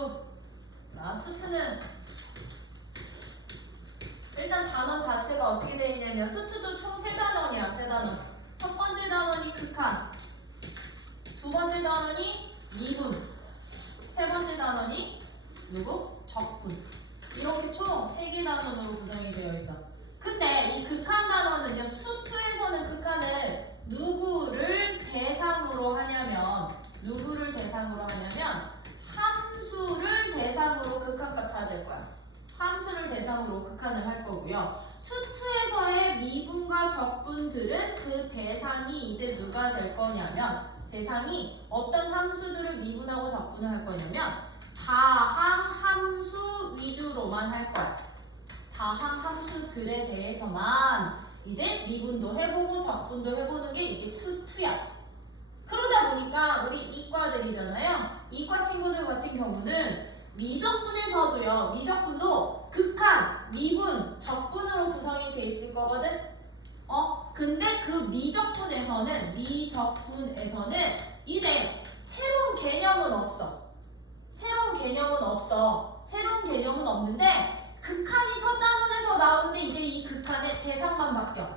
수. 수트는 일단 단원 자체가 어떻게 되어 있냐면 수트도 총 3단원이야. 3단원. 첫 번째 단원이 극한, 두 번째 단원이 미분, 세 번째 단원이 누구? 적분. 이렇게 총 3개 단원으로 구성이 되어 있어. 근데 이 극한 단원은요, 수트에서는 극한을 누구를 대상으로 하냐면 함수를 대상으로 극한값 찾을 거야. 함수를 대상으로 극한을 할 거고요. 수트에서의 미분과 적분들은 그 대상이 이제 누가 될 거냐면, 대상이 어떤 함수들을 미분하고 적분을 할 거냐면 다항 함수 위주로만 할 거야. 다항 함수들에 대해서만 이제 미분도 해보고 적분도 해보는 게 이게 수트야. 그러다 보니까 우리 이과들이잖아요. 이과 친구들 같은 경우는 미적분에서도요, 미적분도 극한, 미분, 적분으로 구성이 돼 있을 거거든. 근데 그 미적분에서는 이제 새로운 개념은 없는데 극한이 첫 단원에서 나오는데 이제 이 극한의 대상만 바뀌어.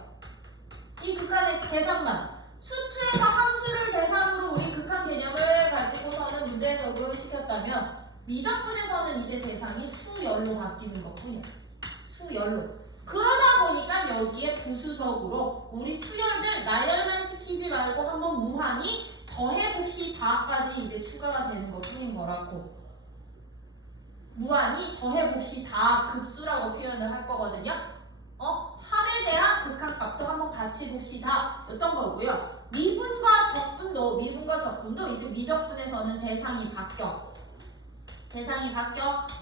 이 극한의 대상만. 수트에서 함수를 대상으로 우리 극한 개념을 가지고서는 문제에 적용시켰다면 미적분에서는 이제 대상이 수열로 바뀌는 것뿐이야. 수열로. 그러다 보니까 여기에 부수적으로 우리 수열들 나열만 시키지 말고 한번 무한히 더해봅시다까지 이제 추가가 되는 것뿐인 거라고. 무한히 더해봅시다 급수라고 표현을 할 거거든요. 합에 대한 극한값도 한번 같이 봅시다 였던 거고요. 미분과 적분도 이제 미적분에서는 대상이 바뀌어.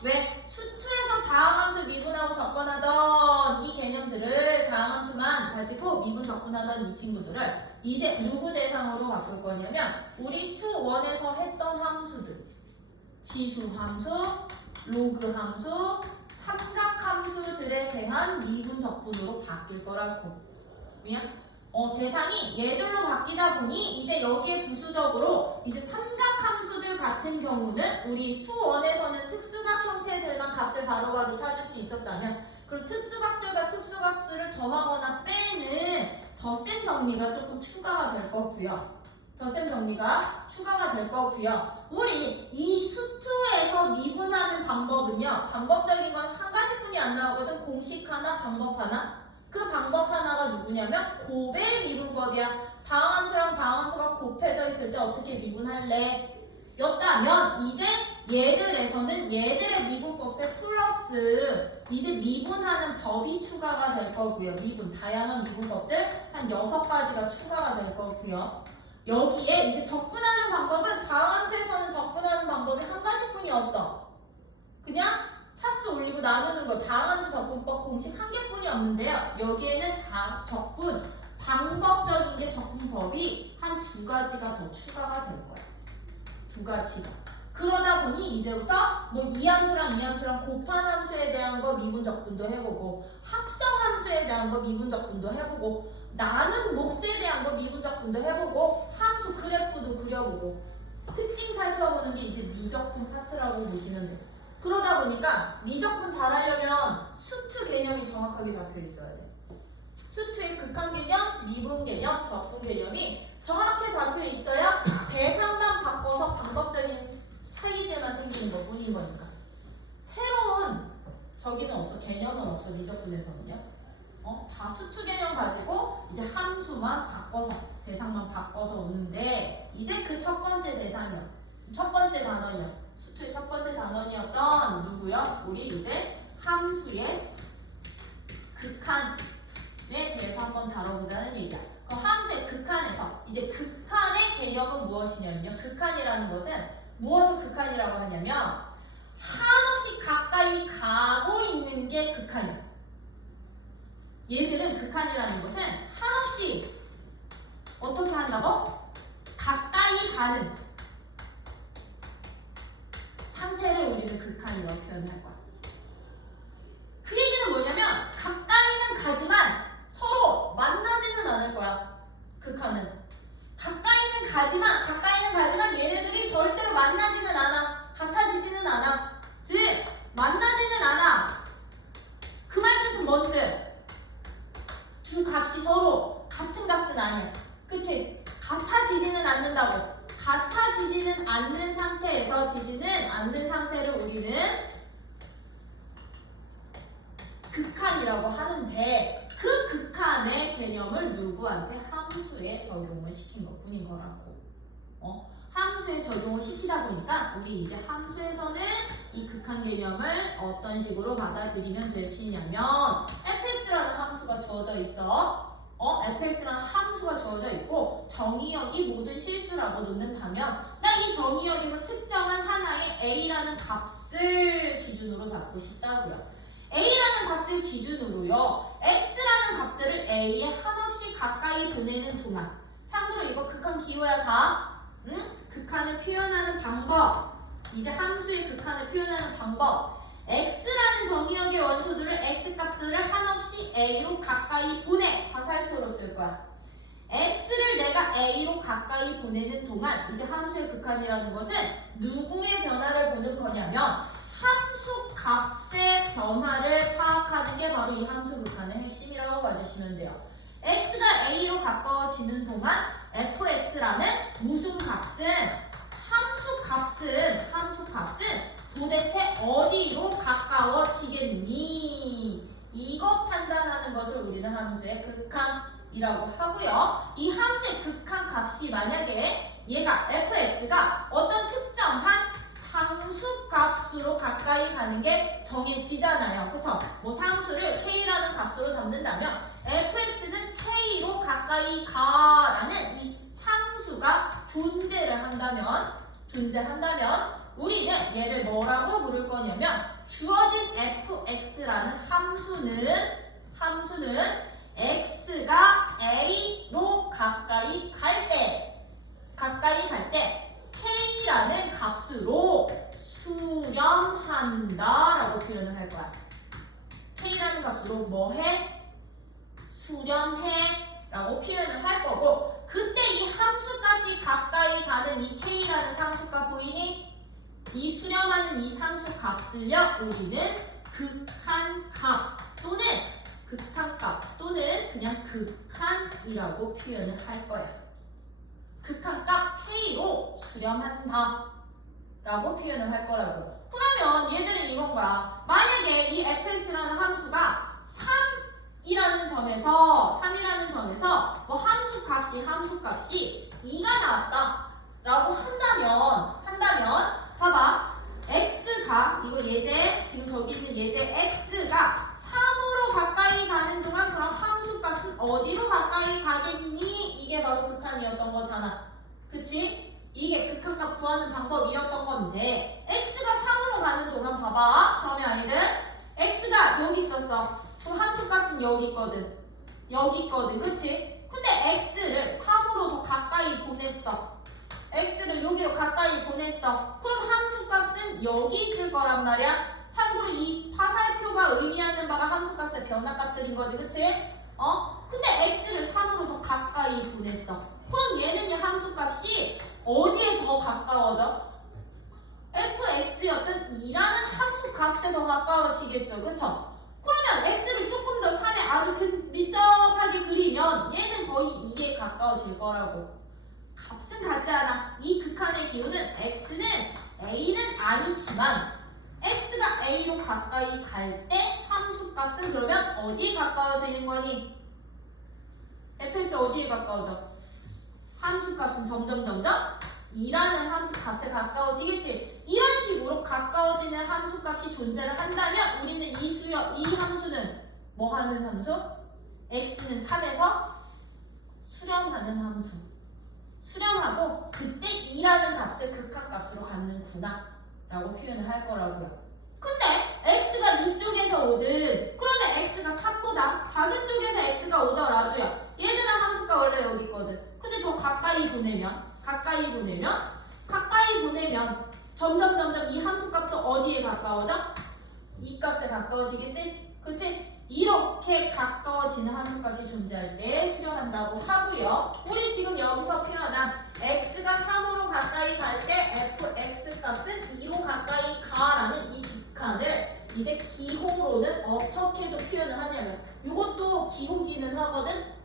왜? 수트에서 다항함수 미분하고 적분하던 이 개념들을 다항함수만 가지고 미분 적분하던 이 친구들을 이제 누구 대상으로 바꿀 거냐면 우리 수1에서 했던 함수들, 지수함수, 로그함수, 삼각함수들에 대한 미분 적분으로 바뀔 거라고. 대상이 얘들로 바뀌다 보니 이제 여기에 부수적으로 이제 삼각함수들 같은 경우는 우리 수1에서는 특수각 형태들만 값을 바로바로 찾을 수 있었다면, 그럼 특수각들과 특수각들을 더하거나 빼는 덧셈 정리가 조금 추가가 될 거고요. 우리 이 수투에서 미분하는 방법은요, 방법적인 건 한 가지뿐이 안 나오거든. 공식 하나, 방법 하나. 그 방법 하나가 누구냐면 곱의 미분법이야. 다항함수랑 다항함수가 곱해져 있을 때 어떻게 미분할래? 였다면 이제 얘들에서는 얘들의 미분법에 플러스 이제 미분하는 법이 추가가 될 거고요. 다양한 미분법들 한 6가지가 추가가 될 거고요. 여기에 이제 적분하는 방법은 다항함수에서는 적분하는 방법이 한 가지뿐이 없어. 그냥 차수 올리고 나누는 거, 다항함수 적분법 공식 한 개뿐이 없는데요. 여기에는 다 적분, 방법적인 게 적분법이 한 2가지가 더 추가가 될 거야. 2가지가. 그러다 보니 이제부터 이 함수랑 곱한 함수에 대한 거 미분 적분도 해보고, 합성 함수에 대한 거 미분 적분도 해보고, 나눈 몫에 대한 거 미분 적분도 해보고, 함수 그래프도 그려보고, 특징 살펴보는 게 이제 미적분 파트라고 보시면 돼요. 그러다 보니까 미적분 잘하려면 수트 개념이 정확하게 잡혀 있어야 돼. 수트의 극한 개념, 미분 개념, 적분 개념이 정확히 잡혀 있어야 대상만 바꿔서 방법적인 차이들만 생기는 것 뿐인 거니까. 새로운 개념은 없어. 미적분에서는요. 다 수트 개념 가지고 이제 함수만 바꿔서, 대상만 바꿔서 오는데, 이제 그 첫 번째 대상이요. 첫 번째 단원이요. 수트의 첫 번째 단원이었던 누구요? 우리 이제 함수의 극한에 대해서 한번 다뤄보자는 얘기야. 그 함수의 극한에서 이제 극한의 개념은 무엇이냐면요. 극한이라는 것은 무엇을 극한이라고 하냐면 한없이 가까이 가고 있는 게 극한이야. 얘들은 극한이라는 것은 한없이 어떻게 한다고? 가까이 가는 상태를 우리는 극한이라고 표현할 거야. 그 얘기는 뭐냐면 가까이는 가지만 서로 만나지는 않을 거야. 극한은 가까이는 가지만 얘네들이 절대로 만나지는 않아. 같아지지는 않아. 극한이라고 하는데 그 극한의 개념을 누구한테 함수에 적용을 시킨 것뿐인 거라고. 함수에 적용을 시키다 보니까 우리 이제 함수에서는 이 극한 개념을 어떤 식으로 받아들이면 되시냐면 fx라는 함수가 주어져 있어. fx라는 함수가 주어져 있고 정의역이 모든 실수라고 넣는다면 나 이 정의역에서 특정한 하나의 a라는 값을 기준으로 잡고 싶다고요. a라는 값을 기준으로요. x라는 값들을 a에 한없이 가까이 보내는 동안 참고로 이거 극한 기호야 다. 극한을 표현하는 방법. 이제 함수의 극한을 표현하는 방법. x라는 정의역의 원소들을 x값들을 한없이 a로 가까이 보내. 화살표로 쓸 거야. x를 내가 a로 가까이 보내는 동안 이제 함수의 극한이라는 것은 누구의 변화를 보는 거냐면 함수 값의 변화를 파악하는 게 바로 이 함수 극한의 핵심이라고 봐주시면 돼요. x가 a로 가까워지는 동안 fx라는 무슨 값은 함수 값은 도대체 어디로 가까워지겠니? 이거 판단하는 것을 우리는 함수의 극한이라고 하고요. 이 함수의 극한 값이 만약에 얘가 fx가 어떤 특정한 상수값으로 가까이 가는 게 정해지잖아요. 그쵸? 뭐 상수를 k라는 값으로 잡는다면 fx는 k로 가까이 가라는 이 상수가 존재한다면 우리는 얘를 뭐라고 부를 거냐면 주어진 fx라는 함수는 x가 a로 가까이 갈 때 k라는 값으로 수렴한다 라고 표현을 할 거야. k라는 값으로 뭐 해? 수렴해 라고 표현을 할 거고 그때 이 함수값이 가까이 가는 이 k라는 상수값 보이니? 이 수렴하는 이 상수값을요 우리는 극한값 또는 그냥 극한이라고 표현을 할 거야. 극한값 k로 수렴한다 라고 표현을 할 거라고. 그러면 얘들은 이건 거야. 만약에 이 fx라는 함수가 3이라는 점에서 뭐 함수값이 2가 나왔다 라고 한다면 봐봐. x가 이거 예제 지금 저기 있는 예제 x가 3으로 가까이 가는 동안 그럼 함수값은 어디로 가까이 가겠니? 이게 바로 극한이었던 거잖아. 그치? 이게 극한값 구하는 방법이었던 건데 x가 3으로 가는 동안 봐봐. 그러면 아이들 x가 여기 있었어. 그럼 함수값은 여기 있거든. 그치? 근데 x를 3으로 더 가까이 보냈어. x를 여기로 가까이 보냈어. 그럼 함수값은 여기 있을 거란 말이야. 참고로 이 화살표가 의미하는 바가 함수값의 변화값들인 거지. 그치? 근데 x를 3으로 더 가까이 보냈어. 그럼 얘는요 함수값이 어디에 더 가까워져? fx였던 2라는 함수값에 더 가까워지겠죠. 그쵸? 그러면 x를 조금 더 3에 아주 밀접하게 그리면 얘는 거의 2에 가까워질 거라고. 값은 같지 않아. 이 극한의 기호는 x는 a는 아니지만 x가 a로 가까이 갈 때 함수값은 그러면 어디에 가까워지는 거니? fx 어디에 가까워져? 함수값은 점점 2라는 함수값에 가까워지겠지. 이런 식으로 가까워지는 함수값이 존재를 한다면 우리는 이 함수는 뭐 하는 함수? x는 3에서 수렴하는 함수. 수렴하고 그때 2라는 값을 극한값으로 갖는구나 라고 표현을 할 거라고요. 근데 x가 이쪽에서 오든 그러면 x가 3보다 작은 쪽에서 x가 오더라도요 얘들은 함수가 원래 여기 있거든. 근데 더 가까이 보내면 점점 이 함수값도 어디에 가까워져? 이 값에 가까워지겠지? 그치? 이렇게 가까워지는 함수값이 존재할 때 수렴한다고 하고요. 우리 지금 여기서 표현한 x가 3으로 가까이 갈 때 fx 값은 2로 가까이 가라는 이 극한을 이제 기호로는 어떻게도 표현을 하냐면 이것도 기호기는 하거든?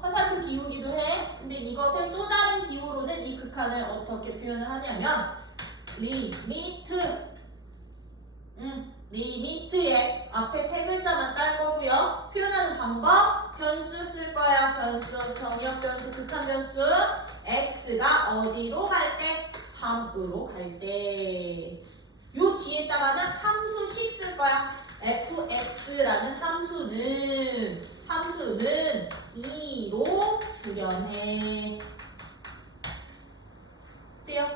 화살표 기호기도 해. 근데 이것을 또 다른 기호로는 이 극한을 어떻게 표현을 하냐면 리미트 리미트에 앞에 세 글자만 딸 거고요. 표현하는 방법 변수 쓸 거야. 변수, 정의역 변수, 극한 변수. x가 어디로 갈 때? 3으로 갈 때. 요 뒤에다가는 함수식 쓸 거야. fx라는 함수는 2로 수렴해. 돼요?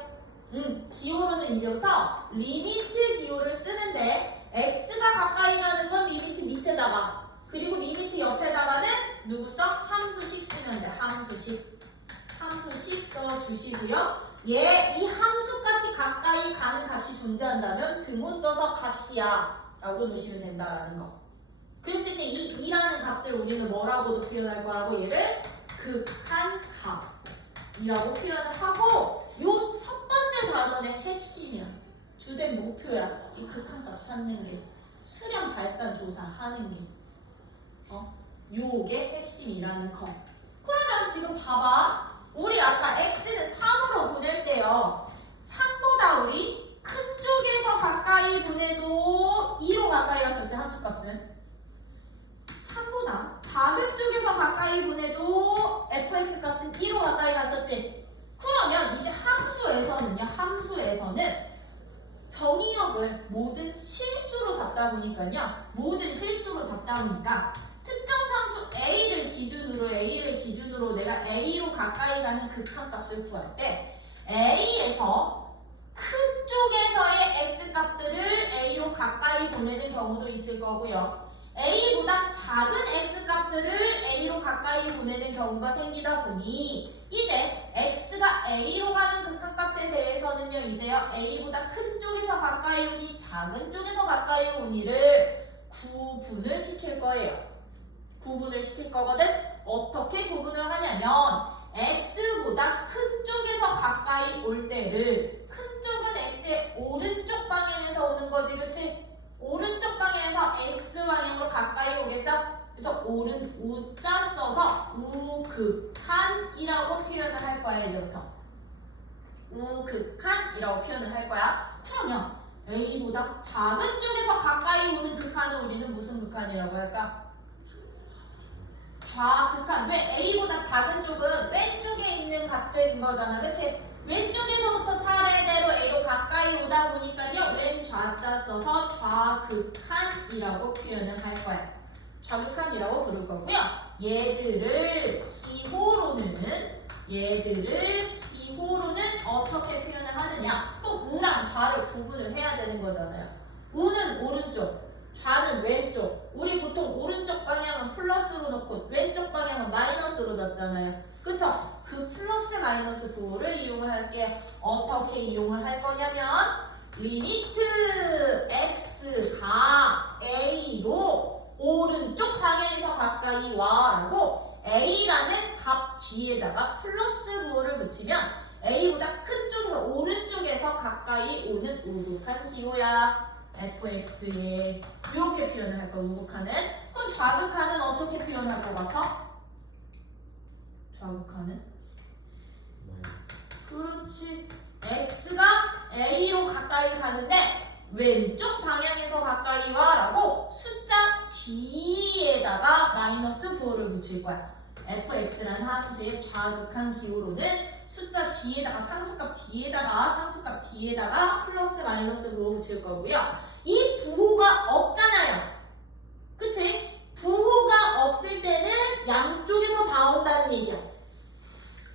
기호로는 이제부터 리미트 기호를 쓰는데 x가 가까이 가는 건 리미트 밑에다가, 그리고 리미트 옆에다가는 누구 써? 함수식 쓰면 돼. 함수식 써주시고요. 이 함수값이 가까이 가는 값이 존재한다면 등호 써서 값이야 라고 놓으시면 된다라는 거. 그랬을 때 이 2라는 값을 우리는 뭐라고도 표현할 거라고, 얘를 극한 값이라고 표현을 하고, 요 첫 번째 단원의 핵심이야. 주된 목표야. 이 극한 값 찾는 게, 수렴 발산 조사하는 게, 요게 핵심이라는 거. 그러면 지금 봐봐. 우리 아까 x는 3으로 보낼 때요. 3보다 우리 큰 쪽에서 가까이 보내도 2로 가까이 갔었지, 함수값은. 3보다 작은 쪽에서 가까이 보내도 fx값은 2로 가까이 갔었지. 그러면 이제 함수에서는 정의역을 모든 실수로 잡다 보니까 특정 상수 A를 기준으로 내가 A로 가까이 가는 극한값을 구할 때 A에서 큰 쪽에서의 X값들을 A로 가까이 보내는 경우도 있을 거고요. A보다 작은 X값들을 A로 가까이 보내는 경우가 생기다 보니 이제 X가 A로 가는 극한값에 대해서는요, 이제요 A보다 큰 쪽에서 가까이 오니 작은 쪽에서 가까이 오니를 구분을 시킬 거예요. 구분을 시킬 거거든. 어떻게 구분을 하냐면 x보다 큰 쪽에서 가까이 올 때를, 큰 쪽은 x의 오른쪽 방향에서 오는 거지, 그치? 오른쪽 방향에서 x 방향으로 가까이 오겠죠? 그래서 우자 써서 우극한이라고 표현을 할 거야. 이제부터 우극한이라고 표현을 할 거야. 그러면 a보다 작은 쪽에서 가까이 오는 극한은 우리는 무슨 극한이라고 할까? 좌극한. 왜? A보다 작은 쪽은 왼쪽에 있는 값들인 거잖아, 그치? 왼쪽에서부터 차례대로 A로 가까이 오다 보니까요, 왼 좌자 써서 좌극한이라고 표현을 할 거야. 좌극한이라고 부를 거고요. 얘들을 기호로는 어떻게 표현을 하느냐? 또 우랑 좌를 구분을 해야 되는 거잖아요. 우는 오른쪽, 좌는 왼쪽. 우리 보통 오른쪽 방향은 플러스로 놓고 왼쪽 방향은 마이너스로 잡잖아요. 그쵸? 그 플러스 마이너스 부호를 이용을 할게. 어떻게 이용을 할 거냐면 리미트 x가 a로 오른쪽 방향에서 가까이 와 라고 a라는 값 뒤에다가 플러스 부호를 붙이면 a보다 큰 쪽에서 오른쪽에서 가까이 오는 우극한 기호야. fx에 이렇게 표현을 할 거야. 우극한은. 그럼 좌극한은 어떻게 표현할 것 같아? 좌극한은? 그렇지. x가 a로 가까이 가는데 왼쪽 방향에서 가까이 와 라고 숫자 뒤에다가 마이너스 부호를 붙일 거야. fx라는 함수의 좌극한 기호로는 숫자 뒤에다가 상수값 뒤에다가 플러스 마이너스 부호 붙일 거고요. 이 부호가 없잖아요. 그치? 부호가 없을 때는 양쪽에서 다 온다는 얘기야.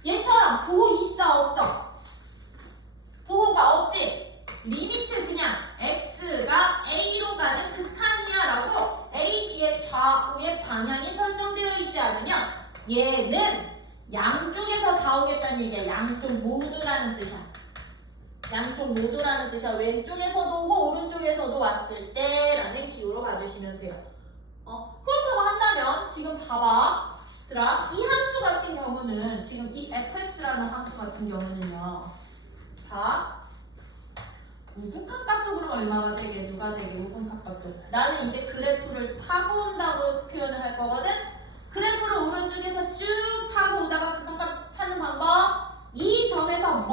얘처럼 부호 있어 없어? 부호가 없지? 리미트 그냥 x가 a로 가는 극한이야 라고 a 뒤에 좌우의 방향이 설정되어 있지 않으면 얘는 양쪽에서 다 오겠다는 얘기야. 양쪽 모두라는 뜻이야. 왼쪽에서도 오고 오른쪽에서도 왔을 때 라는 기호로 봐주시면 돼요. 그렇다고 한다면 지금 봐봐. 이 함수 같은 경우는 지금 이 fx라는 함수 같은 경우는요. 우극한 값도 그럼 얼마가 되게? 누가 되게? 우극한 값도. 나는 이제 그래프를 타고 온다고 표현을 할 거거든. 그래프를 오른쪽에서 쭉 타고 오다가 극한 값 찾는 방법. 이 점에서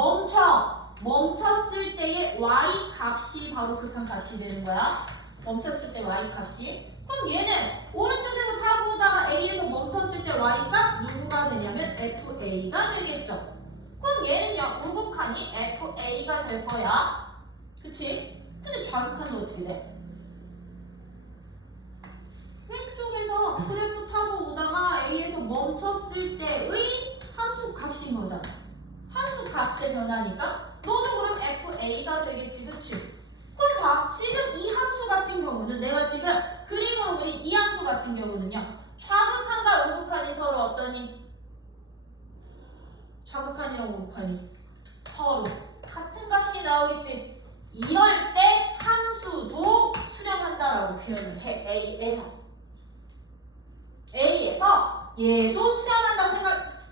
멈췄을 때의 y 값이 바로 극한 값이 되는 거야. 멈췄을 때 y 값이. 그럼 얘는 오른쪽에서 타고 오다가 A에서 멈췄을 때 y가 누구가 되냐면 FA가 되겠죠. 그럼 얘는요 우극한이 FA가 될 거야. 그치? 근데 좌극한은 어떻게 돼? 왼쪽에서 그래프 타고 오다가 A에서 멈췄을 때의 함수 값인 거잖아. 함수 값의 변화니까 너도 그럼 FA가 되겠지. 그치? 그럼 봐. 지금 이 함수 같은 경우는 내가 지금 그림으로 그린 이 함수 같은 경우는요 좌극한과 우극한이 서로 어떠니? 좌극한이랑 우극한이 서로 같은 값이 나오겠지. 이럴 때 함수도 수렴한다라고 표현을 해. A에서 얘도 수렴한다고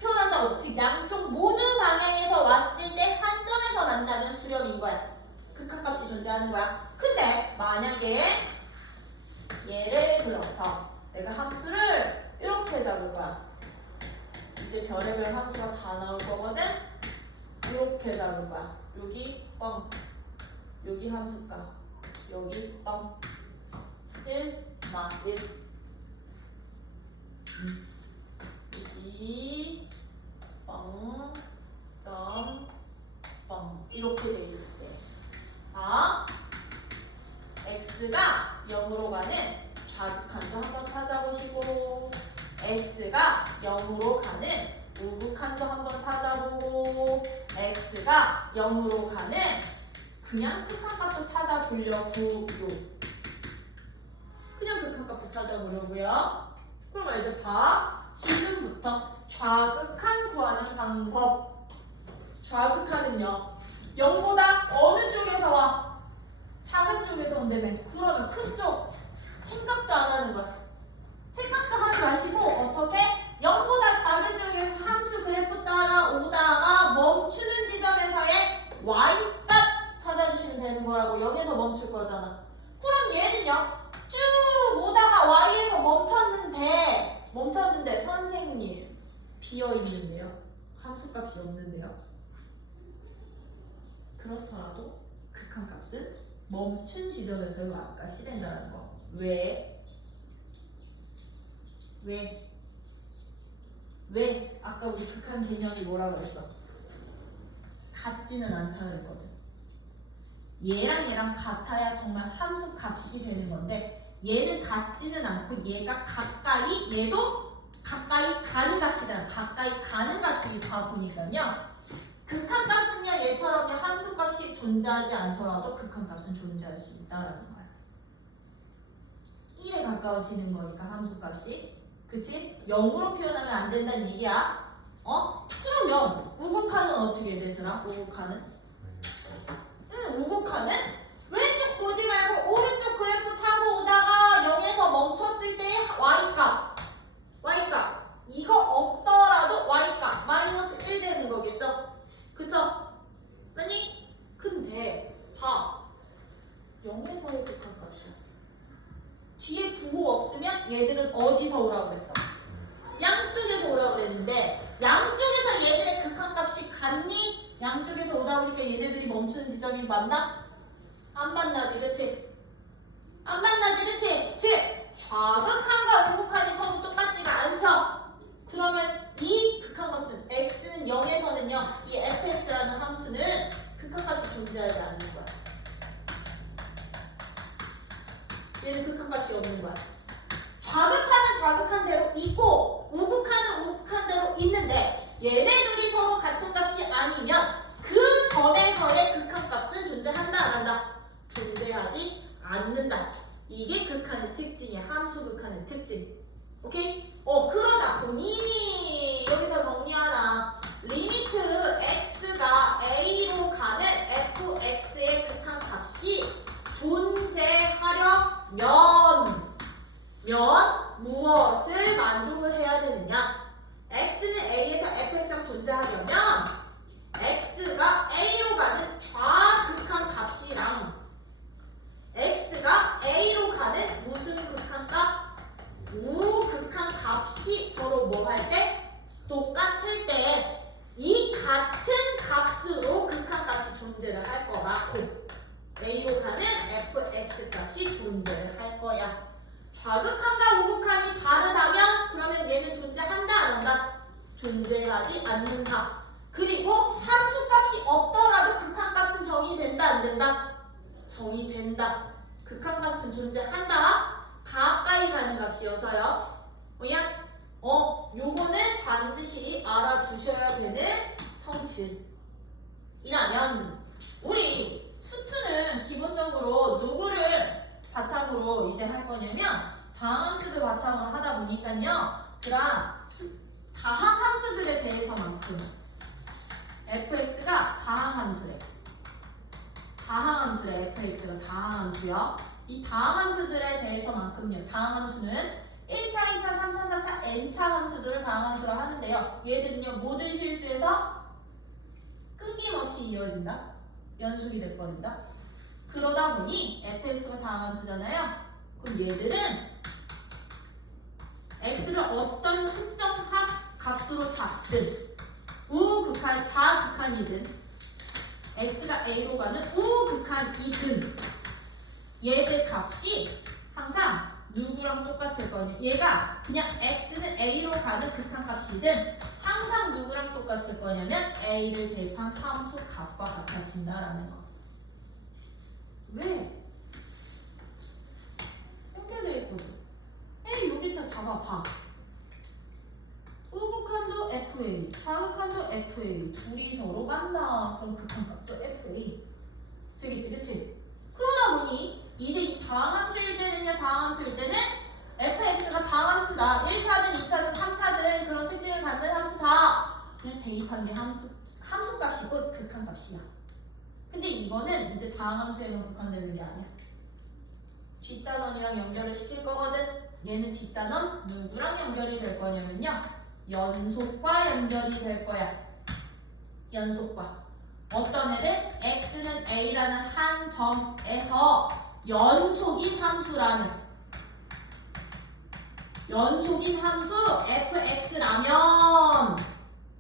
표현한다고. 즉 양쪽 모두 방향에서 왔을 때 한 점에서 만나면 수렴인 거야. 극한값이 존재하는 거야. 근데 만약에 예를 들어서 내가 함수를 이렇게 잡을 거야. 이제 별의별 함수가 다 나올 거거든. 이렇게 잡을 거야. 여기 뻥, 여기 함수값, 여기 뻥, 1, 1, 여기 뻥, 점, 뻥 이렇게 돼 있을 때 x가 0으로 가는 좌극한도 한번 찾아보시고 x가 0으로 가는 우극한도 한번 찾아보고 x가 0으로 가는 그냥 극한값도 찾아보려고요. 그냥 극한값도 찾아보려고요. 그럼 이제 봐. 지금부터 좌극한 구하는 방법. 좌극한은요 0보다 어느 쪽에서 와? 작은 쪽에서 온다며. 그러면 큰 쪽 생각도 안 하는 거야. 생각도 하지 마시고 어떻게? 0보다 작은 쪽에서 함수 그래프 따라 오다가 멈추는 지점에서의 y값 찾아주시면 되는 거라고. 0에서 멈출 거잖아. 그럼 얘는요 쭉 오다가 y에서 멈췄는데 선생님 비어있는데요. 함수값이 없는데요. 그렇더라도 극한값은 멈춘 지점에서의 y값이 된다는 거. 왜? 아까 우리 극한 개념이 뭐라고 했어? 같지는 않다 그랬거든. 얘랑 같아야 정말 함수 값이 되는 건데 얘는 같지는 않고 얘가 가까이, 얘도 가까이 가는 값이잖아. 가까이 가는 값이다 보니까요. 극한값은요 얘처럼 함수값이 존재하지 않더라도 극한값은 존재할 수 있다라는 거야. 1에 가까워지는 거니까 함수값이. 그치? 0으로 표현하면 안 된다는 얘기야. 그러면 우극한은 어떻게 되더라? 우극한은 왼쪽 보지 말고 오른쪽 그래프 타고 오다가 0에서 멈췄을 때의 y값 이거 없더라도 y값 마이너스 1 되는 거겠죠? 그쵸? 아니? 근데 봐 0에서의 극한값이야. 뒤에 부호 없으면 얘들은 어디서 오라고 그랬어? 양쪽에서 오라고 그랬는데 양쪽에서 얘들의 극한값이 같니? 양쪽에서 오다 보니까 얘네들이 멈추는 지점이 맞나? 안 만나지, 그치? 안 만나지, 그치? 즉 좌극한과 우극한이 서로 똑같지가 않죠? 그러면 이 극한값은 x는 0에서는요 이 fx라는 함수는 극한값이 존재하지 않는 거야. 얘는 극한값이 없는 거야. 좌극한은 좌극한대로 있고 우극한은 우극한대로 있는데 얘네들이 서로 같은 값이 아니면 그 점에서의 극한값은 존재한다 안 한다? 존재하지 않는다. 이게 극한의 특징이야. 함수 극한의 특징. 오케이? 그러다 보니 여기서 정리 하나. 리미트 x가 a로 가는 fx의 극한값이 존재하려면 무엇을 만족을 해야 되느냐? x는 a에서 fx가 존재하려면 x가 a로 가는 좌극한 값이랑 x가 a로 가는 무슨 극한값? 우극한 값이 서로 뭐 할 때? 똑같을 때 이 같은 값으로 극한값이 존재를 할 거라고. a로 가는 fx 값이 똑같이 존재할 거야. 좌극한과 우극한이 다르다면 그러면 얘는 존재한다 안 한다? 존재하지 않는다. 그리고 함수값이 없더라도 극한값은 정의된다 안 된다? 정의된다. 극한값은 존재한다. 가까이 가는 값이어서요. 뭐야? 요거는 반드시 알아두셔야 되는 성질이라면 우리 수투는 기본적으로 누구를 바탕으로 이제 할 거냐면 다항함수들 바탕으로 하다 보니까요. 그럼 다항함수들에 대해서만큼 fx가 다항함수래. 다항함수래. fx가 다항함수요. 이 다항함수들에 대해서만큼요. 다항함수는 1차, 2차, 3차, 4차, n차 함수들을 다항함수로 하는데요. 얘들은요. 모든 실수에서 끊김없이 이어진다. 연속이 돼버린다. 그러다 보니 fx가 다항함수잖아요. 그럼 얘들은 x를 어떤 특정 값으로 잡든 우극한, 좌극한이든 x가 a로 가는 우극한이든 얘들 값이 항상 누구랑 똑같을 거냐. 얘가 그냥 x는 a로 가는 극한값이든 항상 누구랑 똑같을 거냐면 a를 대입한 함수 값과 같아진다라는 거. 왜? 연결되어 있거든. a 여기다 잡아봐. 우극한도 fa, 좌극한도 fa. 둘이 서로 만나. 그럼 극한값도 fa. 되겠지, 그치? 그러다 보니 이제 이 다항함수일 때는요. 다항함수일 때는 fx가 다항함수다. 1차든 2차든 3차든 그런 특징을 갖는 함수다. 그냥 대입한 게 함수값이고 극한값이야. 근데 이거는 이제 다항함수에만 국한되는 게 아니야. 뒷단원이랑 연결을 시킬 거거든. 얘는 뒷단원 누구랑 연결이 될 거냐면요. 연속과 연결이 될 거야. 연속과. 어떤 애들? x는 a라는 한 점에서 연속인 함수라면 연속인 함수 fx라면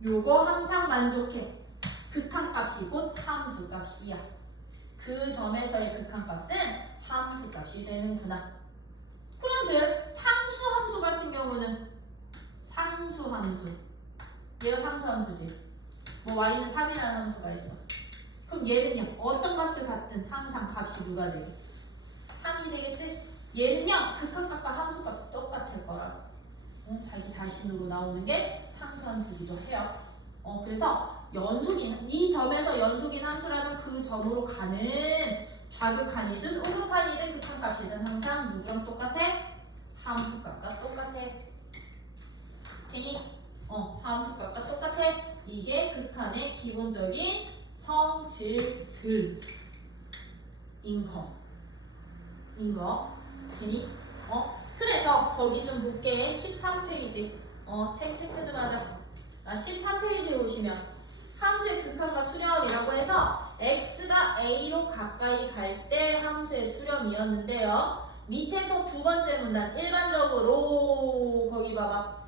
요거 항상 만족해. 극한값이 곧 함수값이야. 그 점에서의 극한값은 함수값이 되는구나. 그런데 상수함수 같은 경우는 상수함수. 얘가 상수함수지. 뭐 y는 3이라는 함수가 있어. 그럼 얘는요. 어떤 값을 갖든 항상 값이 누가 되고 3이 되겠지? 얘는요. 극한값과 함수값 똑같을 거라고. 자기 자신으로 나오는 게 상수함수기도 해요. 그래서 연속인, 이 점에서 연속인 함수라면 그 점으로 가는 좌극한이든 우극한이든 극한값이든 항상 누구랑 똑같아? 함수값과 똑같아. 괜히 함수값과 똑같아. 이게 극한의 기본적인 성질들인 거. 괜히 그래서 거기 좀 볼게. 13페이지. 책 체크 좀 하자. 13페이지에 오시면 함수의 극한과 수렴이라고 해서 x가 a로 가까이 갈 때 함수의 수렴이었는데요. 밑에서 두 번째 문단 일반적으로 거기 봐봐.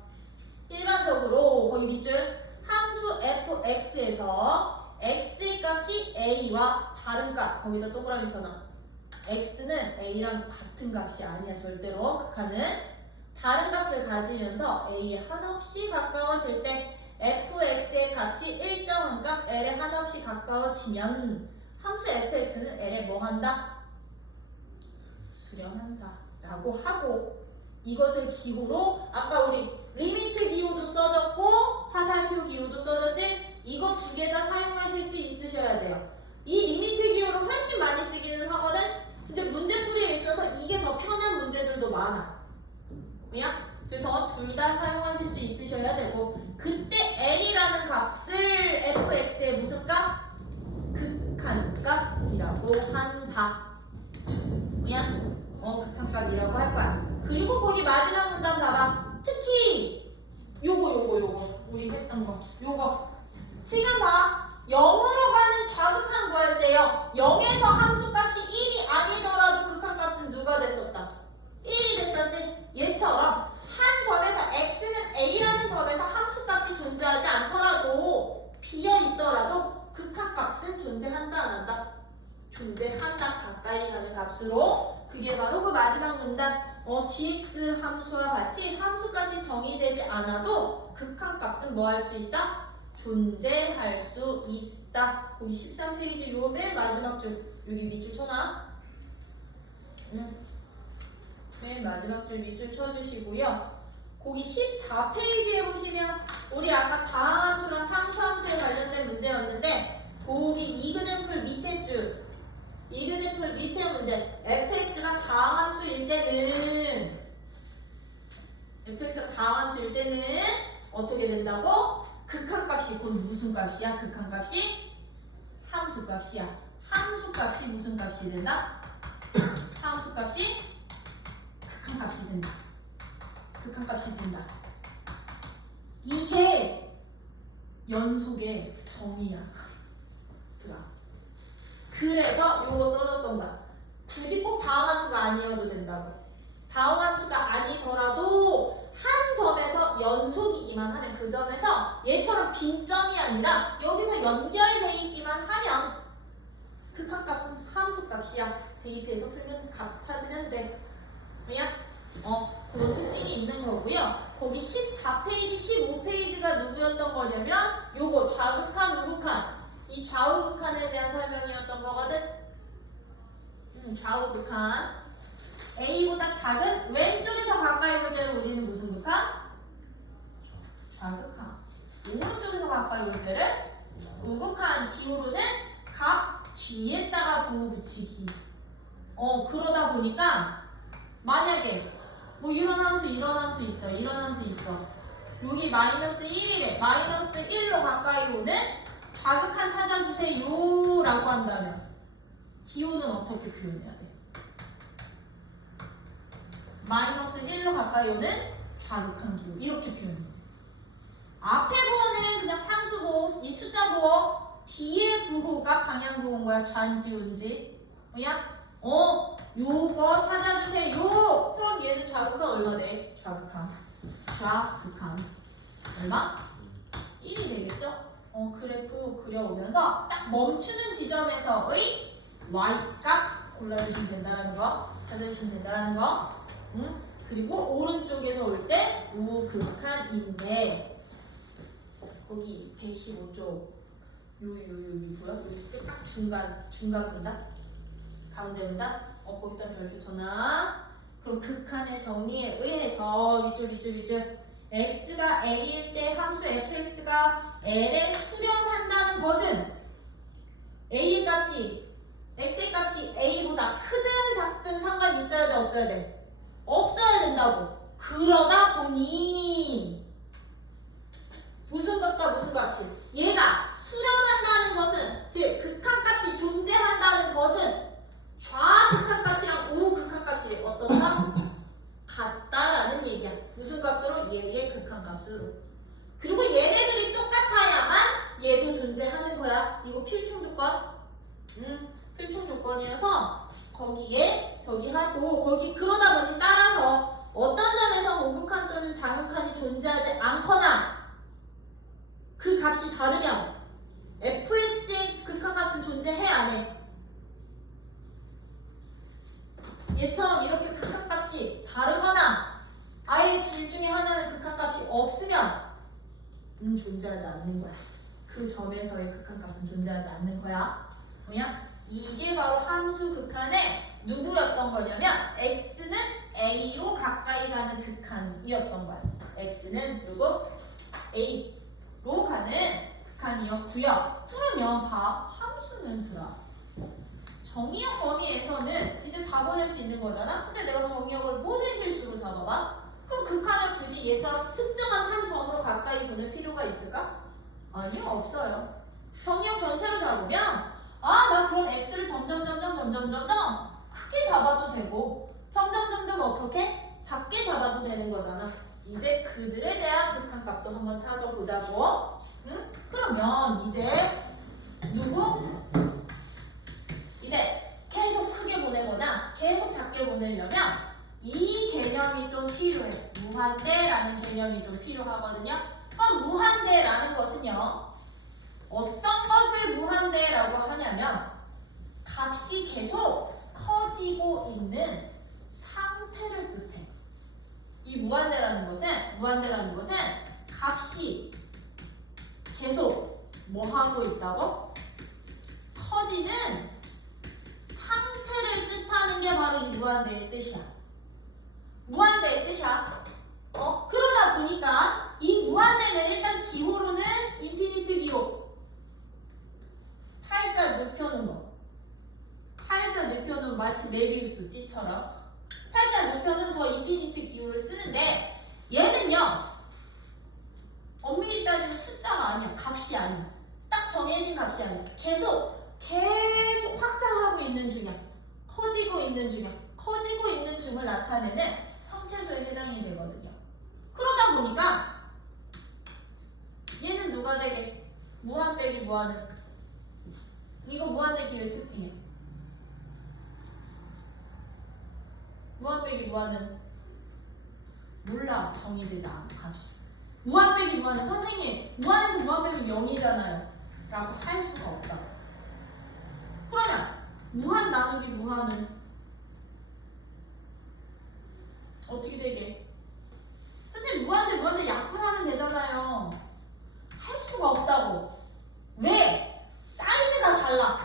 일반적으로 거기 밑줄 함수 fx에서 x의 값이 a와 다른 값 거기다 동그라미 쳐놔. x는 a랑 같은 값이 아니야. 절대로. 극한은 다른 값을 가지면서 a에 한없이 가까워질 때 fx의 값이 일정한 값 l에 한없이 가까워지면 함수 fx는 l에 뭐 한다? 수렴한다 라고 하고, 이것을 기호로 아까 우리 리미트 기호도 써졌고 화살표 기호도 써졌지? 이거 두 개 다 사용하실 수 있으셔야 돼요. 이 리미트 기호를 훨씬 많이 쓰기는 하거든? 근데 문제풀이에 있어서 이게 더 편한 문제들도 많아. 뭐야? 그래서 둘 다 사용하실 수 있으셔야 되고, 그때 L이라는 값을 fx의 무슨 값? 극한값이라고 한다. 뭐야? 극한값이라고 할 거야. 그리고 거기 마지막 문단 봐봐. 특히 요거 우리 했던 거 요거 지금 봐. 0으로 가는 좌극한 구할 때요. 0에서 함수값이 1이 아니더라도 극한값은 누가 됐었다? 1이 됐었지? 얘처럼 한 점에서 x는 a라는 점에서 함수값이 존재하지 않더라도 비어있더라도 극한값은 존재한다 안 한다? 존재한다. 가까이 가는 값으로 그게 바로 그 마지막 문단 gx 함수와 같이 함수값이 정의되지 않아도 극한값은 뭐 할 수 있다? 존재할 수 있다. 거기 13페이지 요 맨 마지막 줄 여기 밑줄 쳐놔. 맨 마지막 줄 밑줄 쳐주시고요. 거기 14페이지에 보시면 우리 아까 다항함수랑 상수함수에 관련된 문제였는데 거기 이그젠플 밑에 줄 이그젠플 밑에 문제 fx가 다항함수일 때는 어떻게 된다고? 극한값이 곧 무슨 값이야? 극한값이 함수값이야. 함수값이 무슨 값이 된다? 함수값이 극한값이 된다. 극한값이 된다. 이게 연속의 정의야. 그래서 요거 써줬던 거야. 굳이 꼭 다항함수가 아니어도 된다고. 다항함수가 아니더라도 한 점에서 연속이기만 하면 그 점에서 얘처럼 빈점이 아니라 여기서 연결돼 있기만 하면 극한값은 함수값이야. 대입해서 풀면 값 찾으면 돼. 그냥 그런 특징이 있는 거고요. 거기 14페이지, 15페이지가 누구였던 거냐면 요거 좌극한, 우극한 이 좌우극한에 대한 설명이었던 거거든. 좌우극한 A보다 작은 왼쪽에서 가까이 볼 때는 우리는 무슨 극한? 좌극한. 오른쪽에서 가까이 볼 때를 우극한. 기호로는 각 뒤에다가 부호 붙이기. 그러다 보니까 만약에 뭐 이런 함수 있어. 여기 마이너스 1이래. 마이너스 1로 가까이 오는 좌극한 찾아주세요 라고 한다면 기호는 어떻게 표현해야 돼? 마이너스 1로 가까이 오는 좌극한 기호 이렇게 표현해야 돼. 앞에 부호는 그냥 상수 부호, 이 숫자 부호, 뒤에 부호가 방향 부호인 거야. 좌인지 우인지. 그냥 요거 찾아주세요. 그럼 얘는 좌극한 얼마 돼? 좌극한 얼마? 1이 되겠죠? 그래프 그려오면서 딱 멈추는 지점에서의 y값 골라주시면 된다는 거, 찾아주시면 된다는 거. 그리고 오른쪽에서 올 때 우극한인데 거기 115쪽 여기 뭐야? 여기 딱 중간 문단? 가운데 문단? 거기다 별표 쳐놔. 그럼 극한의 정의에 의해서 위줄 x가 a일 때 함수 fx가 l에 수렴한다는 것은 a의 값이 x의 값이 a보다 크든 작든 상관이 있어야 돼 없어야 돼? 없어야 된다고. 그러다 보니 무슨 값이 얘가 수렴한다는 것은 즉 극한값이 존재한다는 것은 좌극한값이랑 우극한값이 어떤가? 같다라는 얘기야. 무슨 값으로? 얘의 극한값으로. 그리고 얘네들이 똑같아야만 얘도 존재하는 거야. 이거 필충 조건. 필충 조건이어서 거기에 저기 하고 거기 그러다 보니 따라서 어떤 점에서 우극한 또는 좌극한이 존재하지 않거나 그 값이 다르면 fx의 극한값은 존재해 안 해? 얘처럼 이렇게 극한값이 다르거나 아예 둘 중에 하나는 극한값이 없으면 존재하지 않는 거야. 그 점에서의 극한값은 존재하지 않는 거야. 뭐냐? 이게 바로 함수 극한의 누구였던 거냐면 x는 a로 가까이 가는 극한이었던 거야. x는 누구? a로 가는 극한이었고요. 그러면 함수는 정의역 범위에서는 이제 다 보낼 수 있는 거잖아. 근데 내가 정의역을 모든 실수로 잡아봐. 그럼 극한을 굳이 얘처럼 특정한 한 점으로 가까이 보낼 필요가 있을까? 아니요, 없어요. 정의역 전체로 잡으면 나 그럼 x를 점점 크게 잡아도 되고 점점 어떻게? 작게 잡아도 되는 거잖아. 이제 그들에 대한 극한값도 한번 찾아보자고. 그러면 이제 이제 계속 크게 보내거나 계속 작게 보내려면 이 개념이 좀 필요해. 무한대라는 개념이 좀 필요하거든요. 그럼 무한대라는 것은요, 어떤 것을 무한대라고 하냐면 값이 계속 커지고 있는 상태를 뜻해. 이 무한대라는 것은 값이 계속 뭐 하고 있다고? 커지는 상태를 뜻하는 게 바로 이 무한대의 뜻이야. 무한대의 뜻이야. 그러다 보니까 이 무한대는 일단 기호로는 인피니트 기호. 팔자 눕혀놓은 거. 팔자 눕혀놓은 마치 메비우스 띠처럼 팔자 눕혀놓은 저 인피니트 기호를 쓰는데 얘는요. 엄밀히 따지면 숫자가 아니야. 값이 아니야. 딱 정해진 값이 아니야. 계속 확장하고 있는 중이야. 커지고 있는 중을 나타내는 형태소에 해당이 되거든요. 그러다 보니까 얘는 누가 되게? 무한 빼기 무한은 이거 무한대 기호의 특징이야. 무한 빼기 무한은 몰라. 정의되지 않아 값이. 무한 빼기 무한은 선생님 무한에서 무한 빼면 0이잖아요 라고 할 수가 없다. 그러면 무한 나누기 무한은 어떻게 되게? 선생님 무한대 약분하면 되잖아요. 할 수가 없다고. 왜? 사이즈가 달라.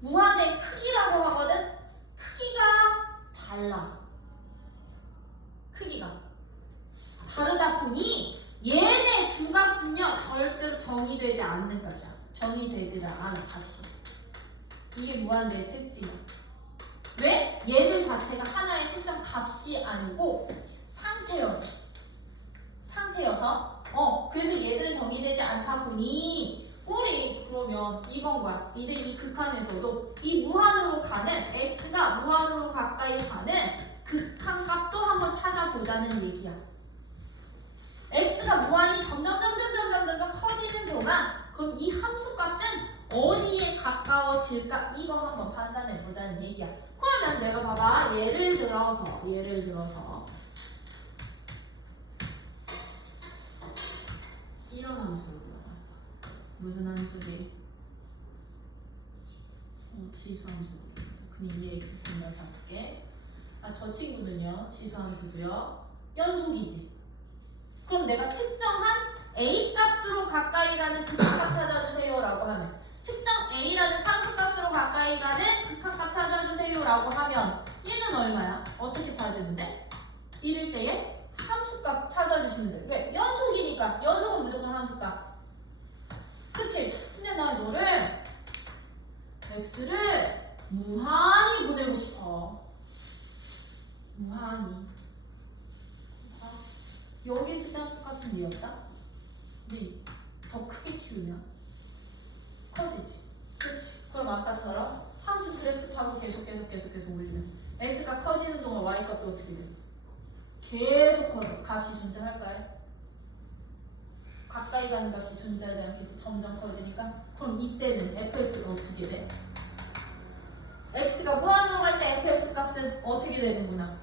무한대의 크기라고 하거든. 크기가 달라. 크기가 다르다 보니 얘네 두 값은요 절대로 정의되지 않는 값이야. 정의되지를 않은 값이. 이게 무한대의 특징이야. 왜? 얘들 자체가 하나의 특정 값이 아니고 상태여서 그래서 얘들은 정의되지 않다 보니 우리 그러면 이건 거야. 이제 이 극한에서도 이 무한으로 가는 x가 무한으로 가까이 가는 극한값도 한번 찾아보자는 얘기야. x가 무한이 점점 커지는 동안 그럼 이 함수값은 어디에 가까워질까? 이거 한번 판단해 보자는 얘기야. 그러면 내가 봐봐. 예를 들어서 이런 함수를 물어봤어. 무슨 함수지? 지수 함수 물어봤어. 그럼 이 x 생각 잡을게. 저 친구는요, 지수 함수도요, 연속이지. 그럼 내가 특정한 a 값으로 가까이 가는 극한값 찾아주세요 라고 하면, 특정 a라는 상수값으로 가까이 가는 극한값 찾아주세요 라고 하면 얘는 얼마야? 어떻게 찾으는데? 이럴 때에 함수값 찾아주시면 돼. 왜? 연속이니까. 연속은 무조건 함수값. 그치? 근데 나 너를 x를 무한히 보내고 싶어. 무한히. 여기 있을 때 함수값은 이었다? 근데 더 크게 키우면 커지지. 그치? 그럼 아까처럼 함수 그래프 타고 계속 올리면 x가 커지는 동안 y값도 어떻게 돼? 계속 커져. 값이 존재할까요? 가까이 가는 값이 존재하지 않겠지. 점점 커지니까. 그럼 이때는 fx가 어떻게 돼? x가 무한으로 갈 때 fx 값은 어떻게 되는구나?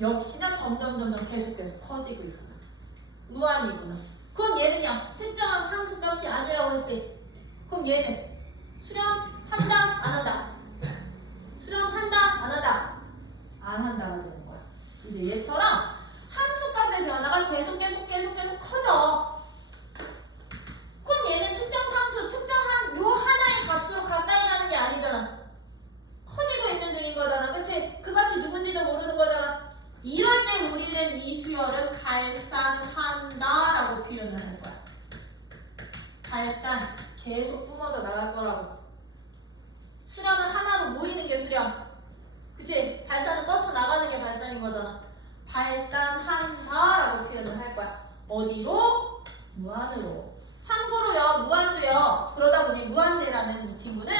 역시나 점점 계속 커지고 있구나. 무한이구나. 그럼 얘는요, 특정한 상수값이 아니라고 했지. 그럼 얘는 수렴한다? 안 한다? 수렴한다? 안 한다? 안 한다가 되는 거야. 이제 얘처럼 함수값의 변화가 계속 커져. 그럼 얘는 특정 상수, 특정한 요 하나의 값으로 가까이 가는 게 아니잖아. 커지고 있는 중인 거잖아. 그치? 그 값이 누군지도 모르는 거잖아. 이럴 때 우리는 이 수열을 발산한다라고 표현을 하는 거야. 발산, 계속 뿜어져 나갈 거라고. 수렴은 하나로 모이는 게 수렴. 그치? 발산은 뻗쳐 나가는 게 발산인 거잖아. 발산한다라고 표현을 할 거야. 어디로? 무한으로. 참고로요, 무한도요. 그러다 보니 무한대라는 이 친구는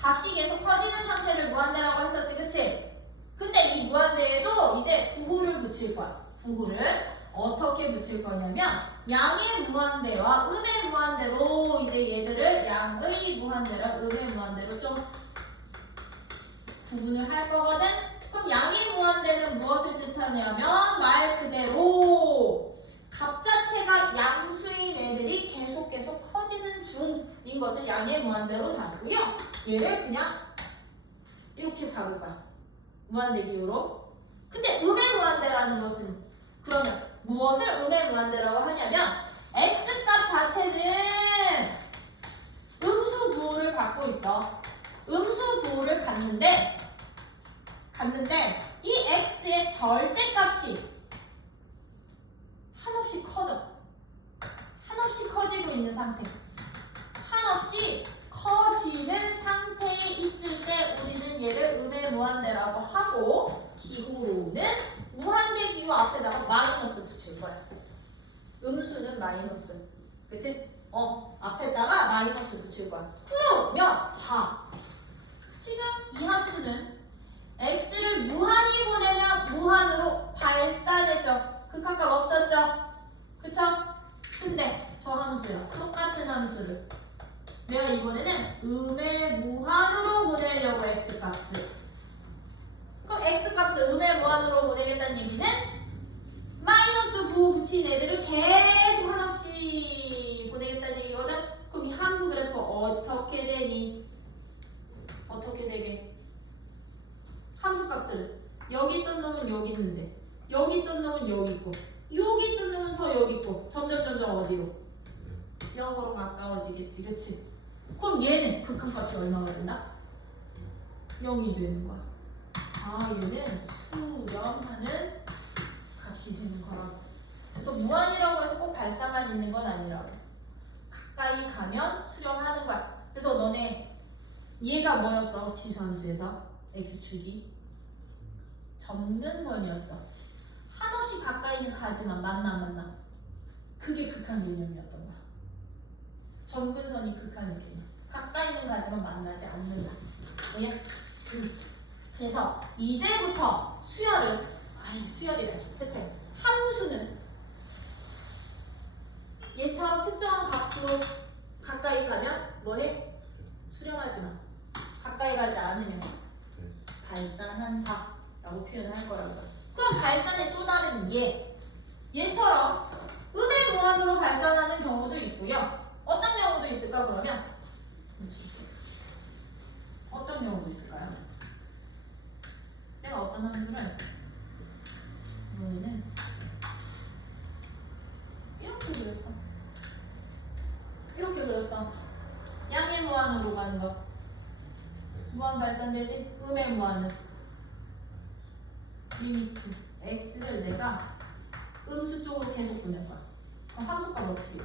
값이 계속 커지는 상태를 무한대라고 했었지, 그치? 근데 이 무한대에도 이제 구호를 붙일 거야. 구호를 어떻게 붙일 거냐면 양의 무한대와 음의 무한대로 이제 얘들을 양의 무한대랑 음의 무한대로 좀 구분을 할 거거든. 그럼 양의 무한대는 무엇을 뜻하냐면 말 그대로 값 자체가 양수인 애들이 계속 커지는 중인 것을 양의 무한대로 잡고요. 얘를 그냥 이렇게 잡을 거야. 무한대기호로. 근데 음의 무한대라는 것은 그러면 무엇을 음의 무한대라고 하냐면 x값 자체는 음수 부호를 갖고 있어. 음수 부호를 갖는데 이 x의 절대값이 한없이 커져. 한없이 커지고 있는 상태. 한없이 커지는 상태에 있을 때 우리는 얘를 음의 무한대라고 하고 기호로는 무한대 기호 앞에다가 마이너스 붙일 거야. 음수는 마이너스. 그치? 앞에다가 마이너스 붙일 거야. 그러면 봐. 지금 이 함수는 x를 무한히 보내면 무한으로 발산했죠. 극한값 없었죠? 그쵸? 근데 저 함수랑 똑같은 함수를 내가 이번에는 음의 무한으로 보내려고 x값을. 그럼 x값을 음의 무한으로 보내겠다는 얘기는 마이너스 부호 붙인 애들을 계속 한없이 보내겠다는 얘기거든. 그럼 이 함수 그래프 어떻게 되니? 어떻게 되게? 함수 값들은 여기 있던 놈은 여기 있는데 여기 있던 놈은 여기 있고 여기 있던 놈은 더 여기 있고 점점 어디로? 0으로 가까워지겠지. 그치? 그럼 얘는 극한값이 얼마가 된다? 0이 되는 거야. 아, 얘는 수렴하는 값이 되는 거라고. 그래서 무한이라고 해서 꼭 발사만 있는 건 아니라고. 가까이 가면 수렴하는 거야. 그래서 너네 얘가 뭐였어? 지수함수에서 x축이 점근선이었죠. 한없이 가까이는 가지만 만나. 그게 극한 개념이었던 거야. 점근선이 극한의 개념. 가까이는 가지만 만나지 않는다. 왜? 그래서 이제부터 수열이래. 패턴. 함수는 얘처럼 특정한 값으로 가까이 가면 뭐해? 수렴하지 마. 가까이 가지 않으면 발산한다 라고 표현을 할 거라고. 그럼 발산의 또 다른 얘처럼 음의 무한으로 발산하는 경우도 있고요. 어떤 경우도 있을까 그러면? 어떤 경우도 있을까요? 내가 어떤 함수를 이번에는 이렇게 그렸어. 양의 무한으로 가는 거. 무한 발산되지? 음의 무한은 리미트 x를 내가 음수 쪽으로 계속 보낼 거야. 그럼 함수값 어떻게 돼?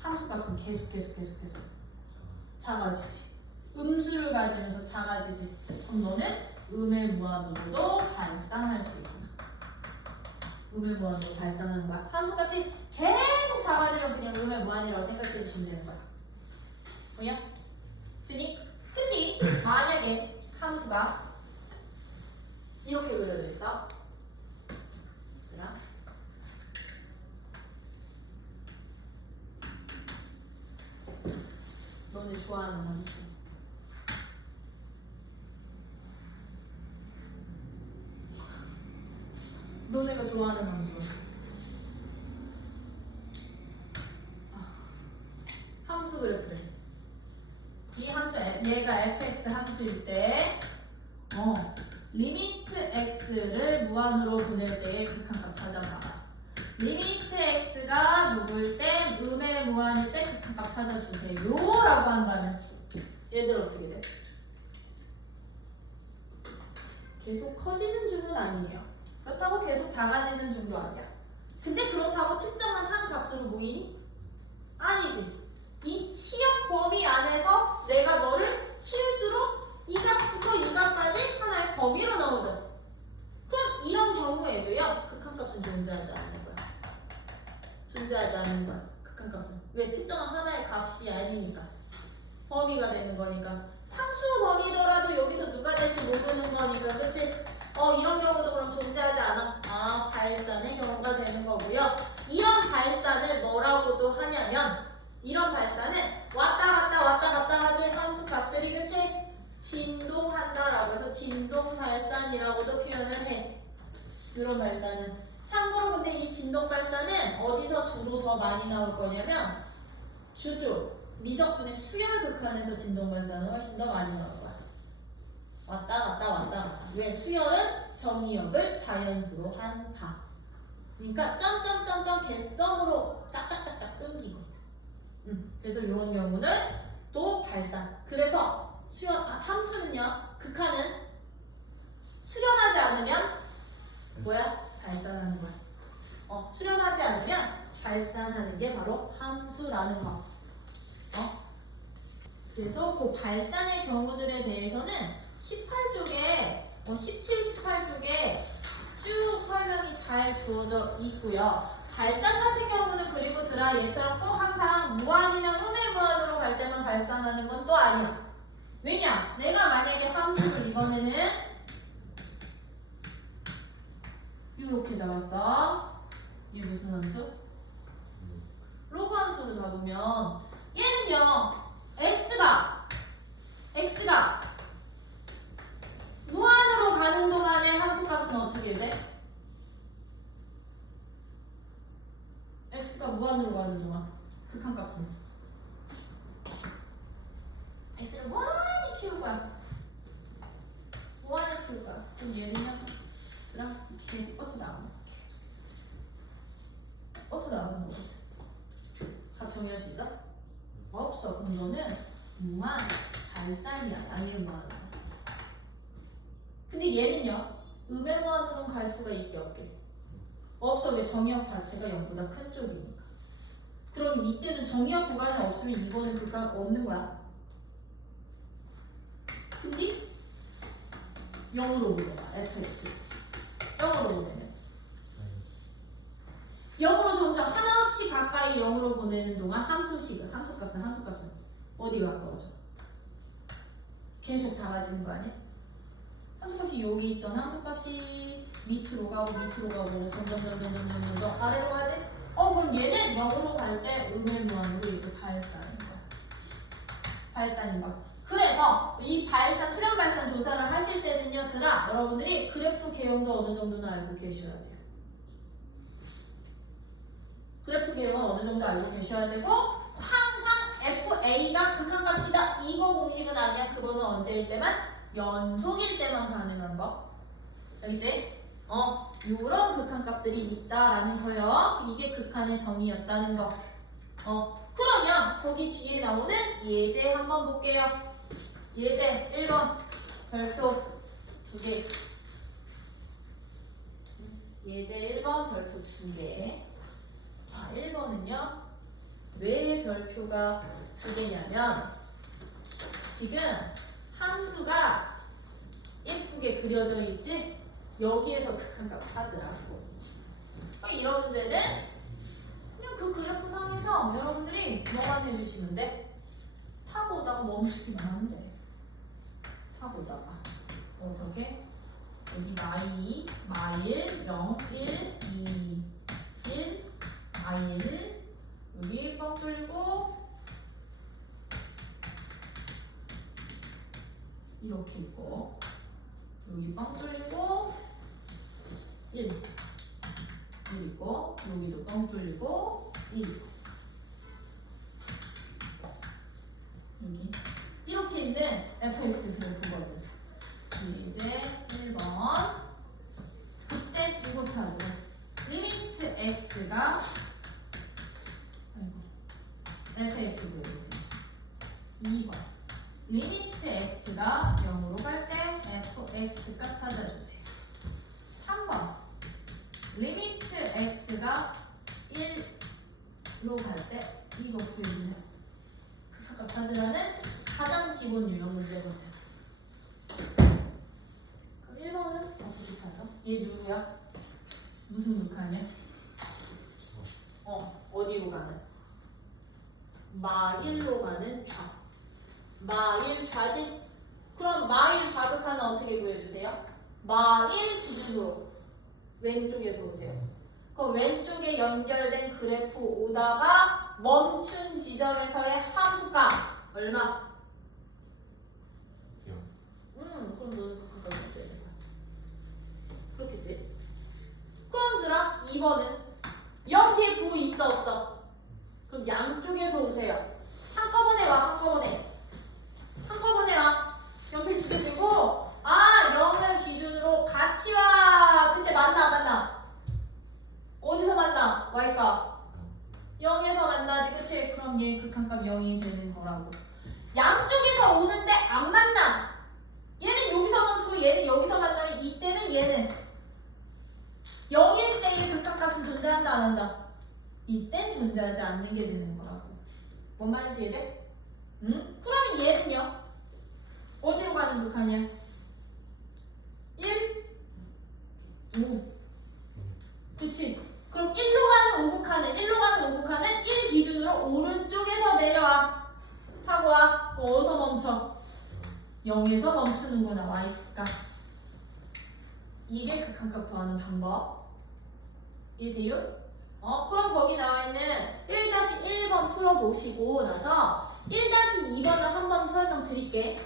함수값은 계속 작아지지. 음수를 가지면서 작아지지. 그럼 너는 음의 무한으로도 발산할 수 있구나. 음의 무한으로 발산하는 거야. 함수값이 계속 작아지면 그냥 음의 무한이라고 생각해 주시면 되는 거야. 뭐야? 되니? 근데 만약에 함수가 이렇게 그려져 있어. 얘들아. 너네 좋아하는 함수. 너네가 좋아하는 함수. 함수 그래프래. 이 함수, 얘가 fx 함수일 때 리미트 x를 무한으로 보낼 때의 극한값 찾아봐봐. 리미트 x가 누구일 때? 음의 무한일 때 극한값 찾아주세요 라고 한다면 얘들 어떻게 돼? 계속 커지는 중은 아니에요. 그렇다고 계속 작아지는 중도 아니야. 근데 그렇다고 특정한 한 값으로 모이니? 아니지. 이 치역 범위 안에서 내가 너를 키울수록 이 값부터 이 값까지 하나의 범위로 나오죠. 그럼 이런 경우에도요, 극한값은 존재하지 않는 거야. 존재하지 않는 거야. 극한값은. 왜? 특정한 하나의 값이 아니니까. 범위가 되는 거니까. 상수 범위더라도 여기서 누가 될지 모르는 거니까. 그치? 이런 경우도 그럼 존재하지 않아. 발산의 경우가 되는 거고요. 이런 발산을 뭐라고도 하냐면, 이런 발산은 왔다 갔다 하지 함수 값들이. 그치? 진동한다라고 해서 진동 발산이라고도 표현을 해. 이런 발산은. 참고로 근데 이 진동 발산은 어디서 주로 더 많이 나올 거냐면 미적분의 수열 극한에서 진동 발산은 훨씬 더 많이 나올 거야. 왔다 갔다. 왜? 수열은 정의역을 자연수로 한다. 그러니까 점점점점 개점으로 딱딱딱딱 끊기거든. 그래서 이런 경우는 또 발산. 그래서 함수는요, 극한은 수렴하지 않으면 뭐야? 발산하는 거야. 수렴하지 않으면 발산하는 게 바로 함수라는 거. 그래서 그 발산의 경우들에 대해서는 18쪽에 17, 18쪽에 쭉 설명이 잘 주어져 있고요. 발산 같은 경우는 그리고 얘처럼 꼭 항상 무한이나 음의 무한으로 갈 때만 발산하는 건 또 아니야. 왜냐? 내가 만약에 함수를 이번에는 이렇게 잡았어. 얘 무슨 함수? 로그 함수로 잡으면 얘는요, x가 무한으로 가는 동안에 함수값은 어떻게 돼? x가 무한으로 가는 동안 극한값은 x를 무한히 키울 거야. 무한히 키울 거야. 그럼 얘는요, 계속 뻗쳐나가는 거거든. 각 정의할 수 있어? 없어. 그럼 너는 무한 발산이야. 아니면 무한이야. 근데 얘는요, 음의 무한으로는 갈 수가 있게 없게 없어. 왜? 정의역 자체가 0보다 큰 쪽이니까. 그럼 이때는 정의역 구간에 없으면 이거는 극한 없는 거야. 근데 0으로 보내봐. fx 0으로 보내면 0으로 점점 하나씩 가까이 0으로 보내는 동안 함수값은 어디 가까워져? 계속 작아지는 거 아니야? 함수값이 여기 있던 함수값이 밑으로 가고 점점 아래로 가지? 그럼 얘는 0으로 갈 때 음의 무한으로 이렇게 발산인 거. 그래서 이 수렴 발산 조사를 하실 때는요, 여러분들이 그래프 개형도 어느 정도는 알고 계셔야 돼요. 그래프 개형은 어느 정도 알고 계셔야 되고, 항상 FA가 극한값이다. 이거 공식은 아니야. 그거는 언제일 때만? 연속일 때만 가능한 거. 알겠지? 요런 극한값들이 있다라는 거요. 이게 극한의 정의였다는 거. 그러면 거기 뒤에 나오는 예제 한번 볼게요. 예제 1번 별표 2개. 예제 1번 별표 2개. 1번은요, 왜 별표가 2개냐면 지금 함수가 예쁘게 그려져 있지? 여기에서 극한값 찾으라고. 이런 문제는 그냥 그 그래프 상에서 여러분들이 뭐만 해주시면 돼? 타보다가 멈추기만 하면 돼. 타보다가 어떻게? 여기 마일 0, 1, 2, 1 마일 여기 뻥 뚫리고 이렇게 있고 여기 뻥 뚫리고 1 있고 여기도 뻥 뚫리고 1 있고 여기 이렇게 있는 fx 그래프거든. 이제 1번 그때 이거 찾으래. 리미트 x가 fx 보여주세요. 2번 리미트 x가 0으로 갈 때 fx 값 찾아주세요. 3번 리미트 x가 1로 갈 때 이거 구해주세요. 극한값 찾으라는 가장 기본 유형 문제거든. 그럼 1번은 어떻게 찾아? 얘 누구야? 무슨 극한이야? 어디로 가는? 마일로 가는 좌. 마일 좌지? 그럼 마일 좌극한은 어떻게 구해주세요? 마일 기준으로 왼쪽에서 오세요. 그 왼쪽에 연결된 그래프 오다가 멈춘 지점에서의 함수값 얼마? 그럼 너는 그거까지 어떻게 돼? 그렇겠지? 그럼 들아 2번은 0 뒤에 9 있어 없어? 그럼 양쪽에서 오세요. 한꺼번에 와. 한꺼번에 와. 연필 2개 들고 0을 기준으로 극한값 0이 되는 거라고. 양쪽에서 오는데 안 만나. 얘는 여기서 멈추고 얘는 여기서 만나면 이때는 얘는 0일 때의 극한값은 존재한다 안 한다? 이땐 존재하지 않는 게 되는 거라고. 뭔 말인지 이해돼? 응? 그러면 얘는요? 어디로 가는 극한이야? 1, 5. 그치? 그럼 1로 가는 우극한은 1 기준으로 오른쪽에서 내려와. 타고 와. 어디서 멈춰? 0에서 멈추는구나. y가. 이게 극한값 구하는 방법. 이해돼요? 그럼 거기 나와있는 1-1번 풀어보시고 나서 1-2번을 한 번 설명드릴게.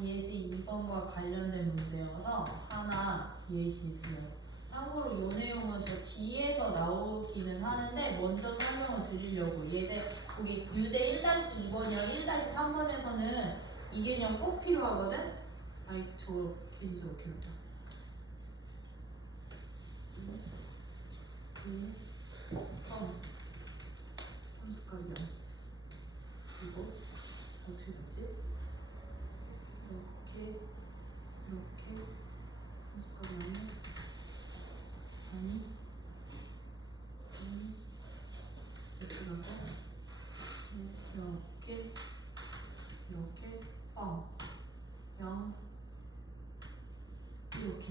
예지 2번과 관련된 문제여서 하나 예시 드려요. 참고로 이 내용은 저 뒤에서 나오기는 하는데 먼저 설명을 드리려고. 예제 거기 유제 1-2번이랑 1-3번에서는 이 개념 꼭 필요하거든? 아니 저 TV에서 이렇게 했다. 함수값이야. 이거 어떻게 썼지? 이렇게 함수값이 아니 이렇게 가고 이렇게 0 이렇게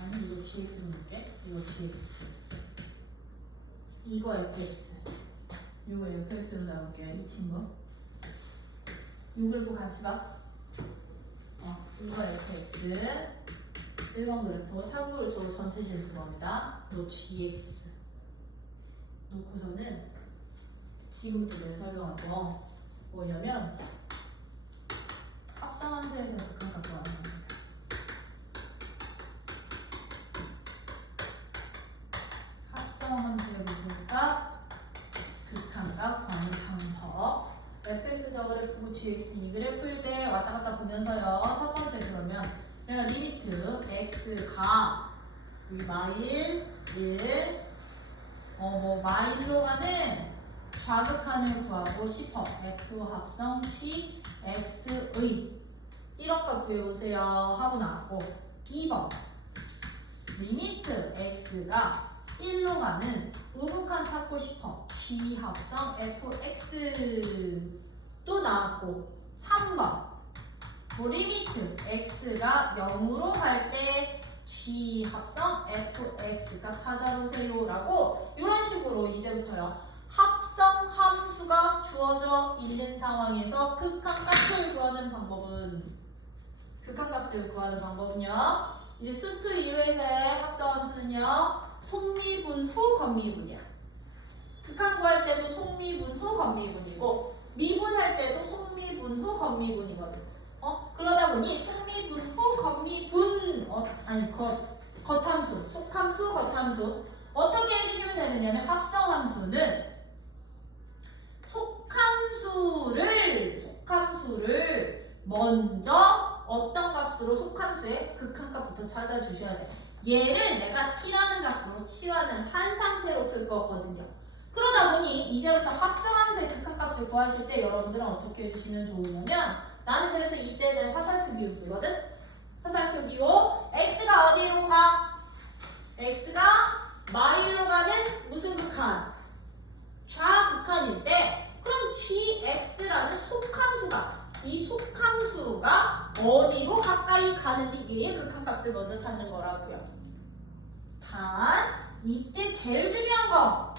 아니 이거 gx 놓을게. 이거 gx 이거 fx 이거 fx로 잡을게요. 이 친구 이 그래프 같이 봐. 이거 fx 1번 그래프. 참고로 저 전체 실수범이다. 너 gx 놓고서는 지금부터 내가 설명할 거 뭐냐면 합성함수에서 극한값 구하는 겁니다. 합성함수의 무슨 값? 극한값 구하는 방법. fx 저 그래프고 gx 이 그래프일 때 왔다 갔다 보면서요. 첫 번째 그러면 내가 리미트 x가 마일 1 마일로 가는 좌극한을 구하고 싶어. f 합성 c x의 1억값 구해보세요 하고 나왔고 2번 리미트 x가 1로 가는 우극한 찾고 싶어. g 합성 fx 또 나왔고 3번 리미트 x가 0으로 갈 때 g 합성 fx가 찾아보세요 라고 이런 식으로 이제부터요. 합성 함수가 주어져 있는 상황에서 극한값을 구하는 방법은요. 이제 수투 이외에서의 합성 함수는요. 속미분 후 건미분이야. 극한 구할 때도 속미분 후 건미분이고 미분할 때도 속미분 후 건미분이거든. 그러다 보니 속미분 후 건미분 겉함수, 속함수, 겉함수 어떻게 해주시면 되느냐면 합성함수는 속함수를 먼저 어떤 값으로 속함수의 극한값부터 찾아주셔야 돼. 얘를 내가 t라는 값으로 치환을 한 상태로 풀 거거든요. 그러다 보니 이제부터 합성함수의 극한값을 구하실 때 여러분들은 어떻게 해주시면 좋으냐면 나는 그래서 이때는 화살표 기호 쓰거든? 화살표 기호 x가 어디로 가? x가 마일로 가는 무슨 극한? 좌극한일 때 그럼 gx라는 속함수가 이 속함수가 어디로 가까이 가는지 얘의 극한값을 먼저 찾는 거라고요. 단 이때 제일 중요한 거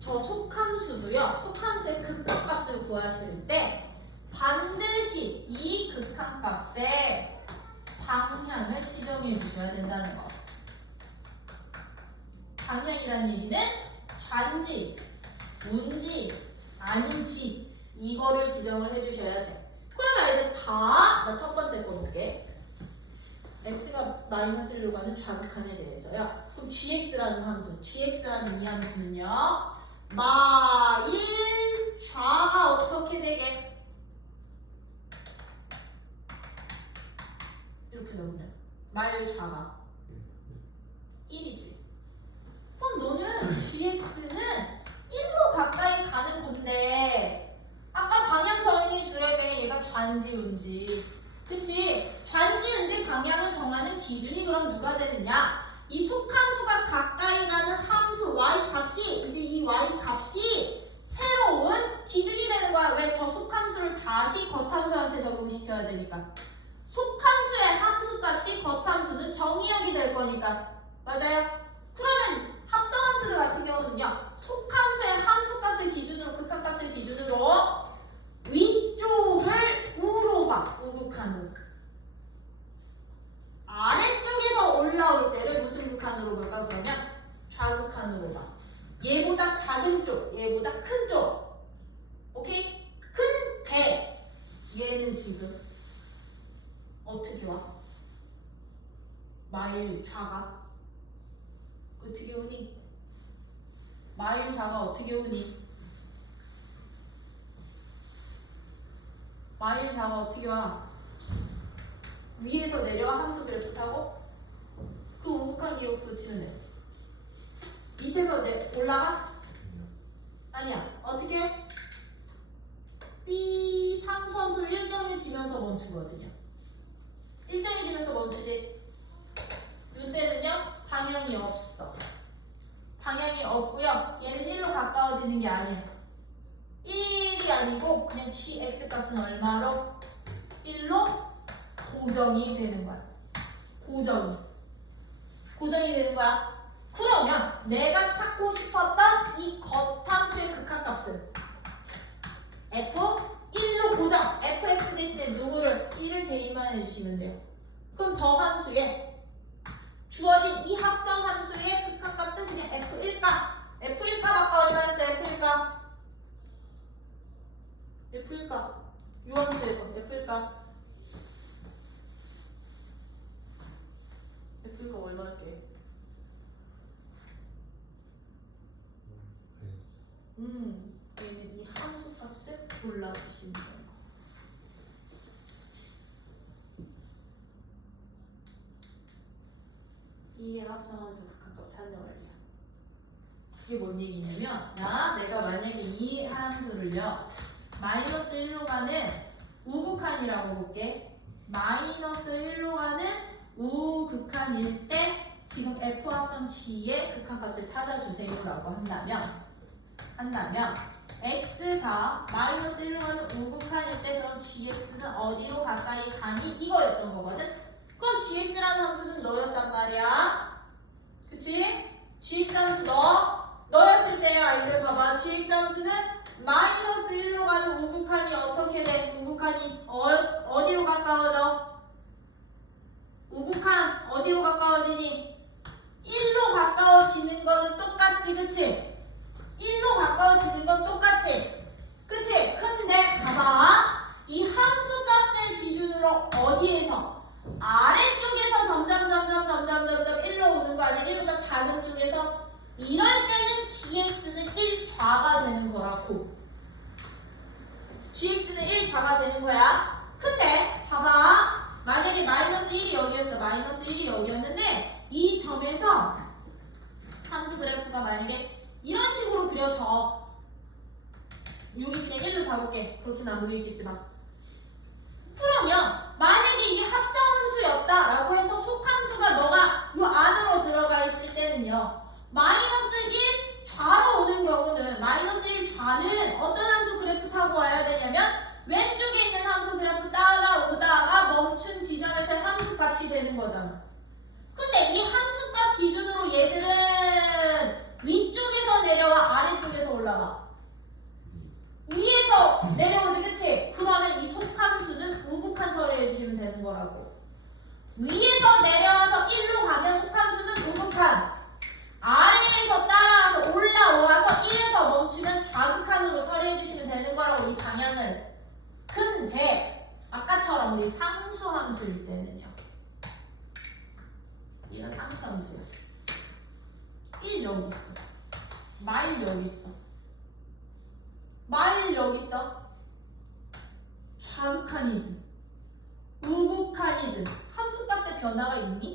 저 속함수도요. 속함수의 극한값을 구하실 때 반드시 이 극한값의 방향을 지정해 주셔야 된다는 거. 방향이란 얘기는 좌인지 우인지 아닌지 이거를 지정을 해주셔야 돼. 그러면 아이들 다 나 첫 번째 거 볼게. x가 마이너스 1로 가는 좌극한에 대해서요. 그럼 gx라는 함수, gx라는 이 함수는요. 마일 좌가 어떻게 되게? 이렇게 적으면 마일 좌가 1이지. 그럼 너는 gx는 1로 가까이 가는 건데 아까 방향 정의를 주려면 얘가 좌인지 우인지, 그치? 좌인지 우인지 방향을 정하는 기준이 그럼 누가 되느냐? 이 속함수가 가까이 가는 함수 y 값이 이제 이 y 값이 새로운 기준이 되는 거야. 왜? 저 속함수를 다시 겉함수한테 적용시켜야 되니까. 속함수의 함수값이 겉함수는 정의역이 될 거니까. 맞아요? 그러면 합성함수들 같은 경우는요, 속함수의 함수값을 기준으로, 극한값을 기준으로 위쪽을 우로 봐. 우극한으로. 아래쪽에서 올라올 때를 무슨 극한으로 볼까? 그러면 좌극한으로 봐. 얘보다 작은 쪽, 얘보다 큰 쪽. 오케이? 근데 얘는 지금 어떻게 와? 마일 좌가 어떻게 오니? 마일 좌가 어떻게 오니? 마일 좌가 어떻게 와? 위에서 내려와 함수 그래프 타고 그 우극한 기호 붙이면 돼. 밑에서 올라가? 아니야. 어떻게? B 상수함수를 일정해지면서 멈추거든요. 일정해지면서 멈추지. 이때는요 방향이 없어. 방향이 없고요. 얘는 1로 가까워지는 게 아니야. 1이 아니고 그냥 gx 값은 얼마로? 1로 고정이 되는 거야. 고정이 되는 거야. 그러면 내가 찾고 싶었던 이 겉함수의 극한값은 f1로 고정. fx 대신에 누구를 1을 대입만 해주시면 돼요. 그럼 저 함수에 주어진 이 합성 함수의 극한값은 그냥 f1값. f1값 아까 얼마였어요? f1값. 요 함수에서 f1값 얼마일게? 얘는 이 함수 값을 골라주시면 돼요. 이게 합성함수 극한값 찾는 원리야. 이게 뭔 얘기냐면, 내가 만약에 이 함수를요 마이너스 1로 가는 우극한이라고 볼게. 마이너스 1로 가는 우극한일 때 지금 f 합성 g의 극한값을 찾아주세요 라고 한다면 x가 마이너스 1로 가는 우극한일 때 그럼 gx는 어디로 가까이 가니? 이거였던 거거든. 그럼 gx라는 함수는 너였단 말이야. 그치? gx 함수 너였을 때야. 아이들 봐봐. gx 함수는 마이너스 1로 가는 우극한이 어떻게 돼? 우극한이 어디로 가까워져? 우극한 어디로 가까워지니? 1로 가까워지는 거는 똑같지, 그치? 1로 가까워지는 건 똑같지? 그치? 근데 봐봐. 이 함수 값을 기준으로 어디에서? 아래쪽에서 점점 1로 오는 거 아니야? 1보다 작은 쪽에서. 이럴 때는 gx는 1좌가 되는 거라고. gx는 1좌가 되는 거야. 근데 봐봐. 만약에 마이너스 1이 여기였어. 마이너스 1이 여기였는데 이 점에서 함수 그래프가 만약에 이런 식으로 그려져. 여기 그냥 1로 잡을게. 그렇게는 안 보이겠지만. 그러면 만약에 이게 합성함수였다라고 해서 속함수가 너가 이 안으로 들어가 있을 때는요. 마이너스 1 좌로 오는 경우는 마이너스 1 좌는 어떤 함수 그래프 타고 와야 되냐면 왼쪽에 있는 함수 그래프 따라오다가 멈춘 지점에서의 함수 값이 되는 거잖아. 근데 이 함수 값 기준으로 얘들은 위쪽에서 내려와 아래쪽에서 올라가. 위에서 내려오지, 그치? 그러면 이 속함수는 우극한 처리해주시면 되는 거라고. 위에서 내려와서 1로 가면 속함수는 우극한. 아래에서 따라와서 올라와서 1에서 멈추면 좌극한으로 처리해주시면 되는 거라고, 이 방향은. 근데 아까처럼 우리 상수함수일 때는요. 얘가 상수함수야. 1 여기 있어. 마일 여기 있어. 마일 여기 있어. 좌극한이든 우극한이든 함수값에 변화가 있니?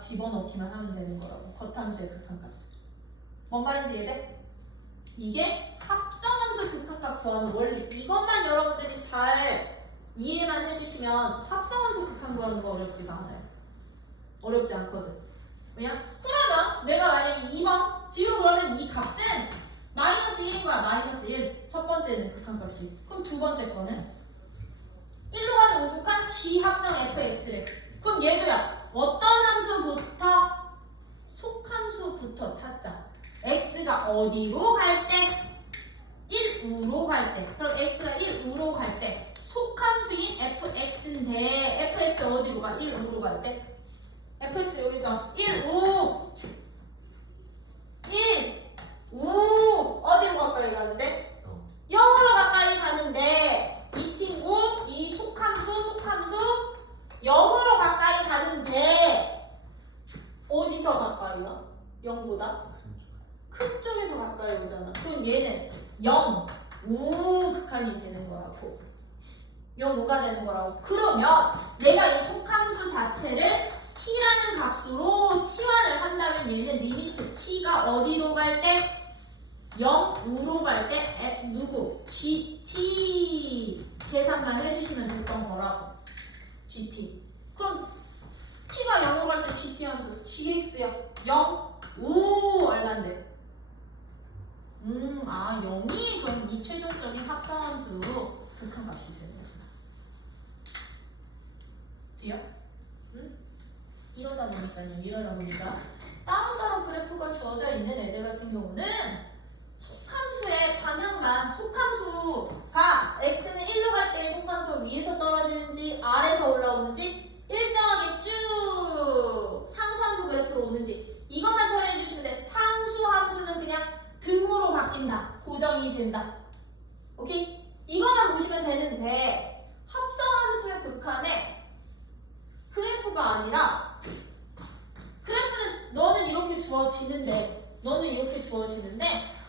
집어넣기만 하면 되는 거라고. 겉함수의 극한값을. 뭔 말인지 이해돼? 이게 합성함수 극한값 구하는 원리. 이것만 여러분들이 잘 이해만 해주시면 합성함수 극한 구하는 거 어렵지가 않아요. 어렵지 않거든. 왜냐? 그러면 내가 만약에 2번 지금 그러면 이 값은 마이너스 1인 거야. 마이너스 1. 첫 번째는 극한값이. 그럼 두 번째 거는 1로 가는 우극한 G 합성 fx래. 그럼 얘도야. 어떤 함수부터? 속함수부터 찾자. x가 어디로 갈 때? 1우로 갈 때. 그럼 x가 1우로 갈 때 속함수인 fx인데 fx 어디로 가? 1우로 갈 때? fx 여기서 1우 1우 어디로 가까이 가는데? 0으로 가까이 가는데 이 친구 이 속함수 0으로 가까이 가는데 어디서 가까이 와? 0보다? 큰 쪽에서 가까이 오잖아. 그럼 얘는 0 우 극한이 되는 거라고. 0 우가 되는 거라고. 그러면 내가 이 속함수 자체를 t라는 값으로 치환을 한다면 얘는 리미트 t가 어디로 갈 때? 0 우로 갈 때 누구? gt 계산만 해주시면 됐던 거라고. gt. 그럼 t가 0으로 갈 때 gt 함수 gx야. 0 우 얼만데? 0이 그럼 이 최종적인 합성함수 극한값이 되는 거지. 돼요? 응? 이러다 보니까 따로따로 그래프가 주어져 있는 애들 같은 경우는 속함수의 방향만 속함수가 x는 1로 갈 때 속함수가 위에서 떨어지는지 아래서 올라오는지 일정하게 쭉 상수함수 그래프로 오는지 이것만 처리해 주시면 돼. 상수함수는 그냥 등으로 바뀐다. 고정이 된다. 오케이? 이것만 보시면 되는데 합성함수의 극한에 그래프가 아니라 그래프는 너는 이렇게 주어지는데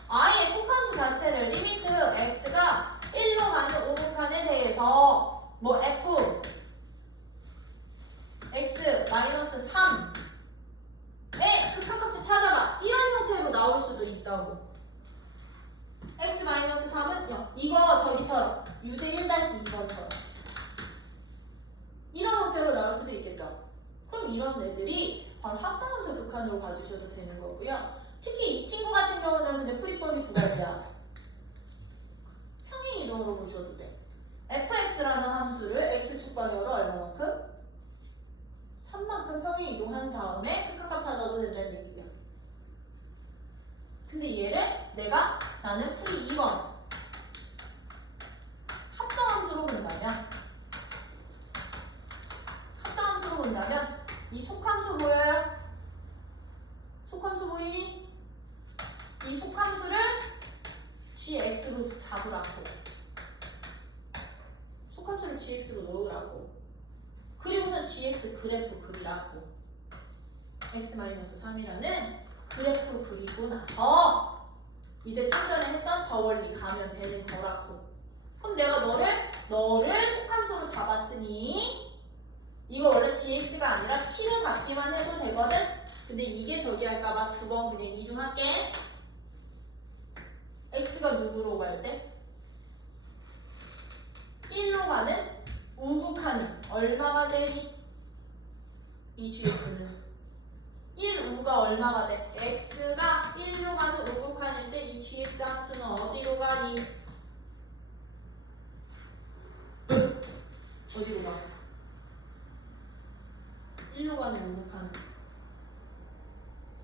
아예 속함수 자체를 리미트 x가 1로 가는 우극한에 대해서 뭐 f x 마이너스 3의 극한값을 찾아봐. 이런 형태로 나올 수도 있다고. x 마이너스 3은 0. 이거 저기처럼 유제 1-2번처럼 이런 형태로 나올 수도 있겠죠. 그럼 이런 애들이 바로 합성함수 극한으로 봐주셔도 되는 거고요. 특히 이 친구 같은 경우는 근데 풀이법이 두 가지야. 평행 이동으로 보셔도 돼. fx라는 함수를 x축 방향으로 얼마만큼? 3만큼 평행 이동한 다음에 극한값 찾아도 된다는 얘기야. 근데 얘를 나는 풀이 2번 합성함수로 본다면 이 속함수 보여요? 속함수 보이니? 이 속함수를 gx로 잡으라고. 속함수를 gx로 넣으라고. 그리고선 gx 그래프 그리라고. x-3이라는 그래프 그리고 나서 이제 좀 전에 했던 저 원리 가면 되는 거라고. 그럼 내가 너를 속함수로 잡았으니 이거 원래 gx가 아니라 t로 잡기만 해도 되거든? 근데 이게 저기 할까봐 두 번 그냥 이중할게. x가 누구로 갈 때? 1로 가는 우극한은 얼마가 되니? 이 gx는 1우가 얼마가 돼? x가 1로 가는 우극한인데 이 gx 함수는 어디로 가니? 어디로 가? 1로 가는 우극한은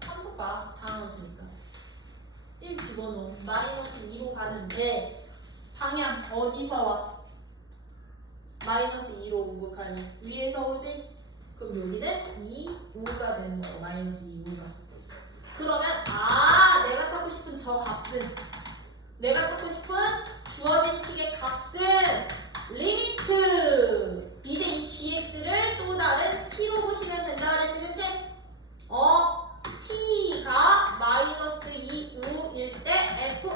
함수 봐. 다음 함수니까 1 집어넣어. 마이너스 2로 가는데 방향 어디서 와? 마이너스 2로 우극한이 위에서 오지? 그럼 여기는 2우가 되는 거고 마이너스 2우가. 그러면 내가 찾고 싶은 저 값은 내가 찾고 싶은 주어진 식의 값은 리미트. 이제 이 gx를 또 다른 t로 보시면 된다 그랬지, 그치? t가 마이너스 2우일 때 ft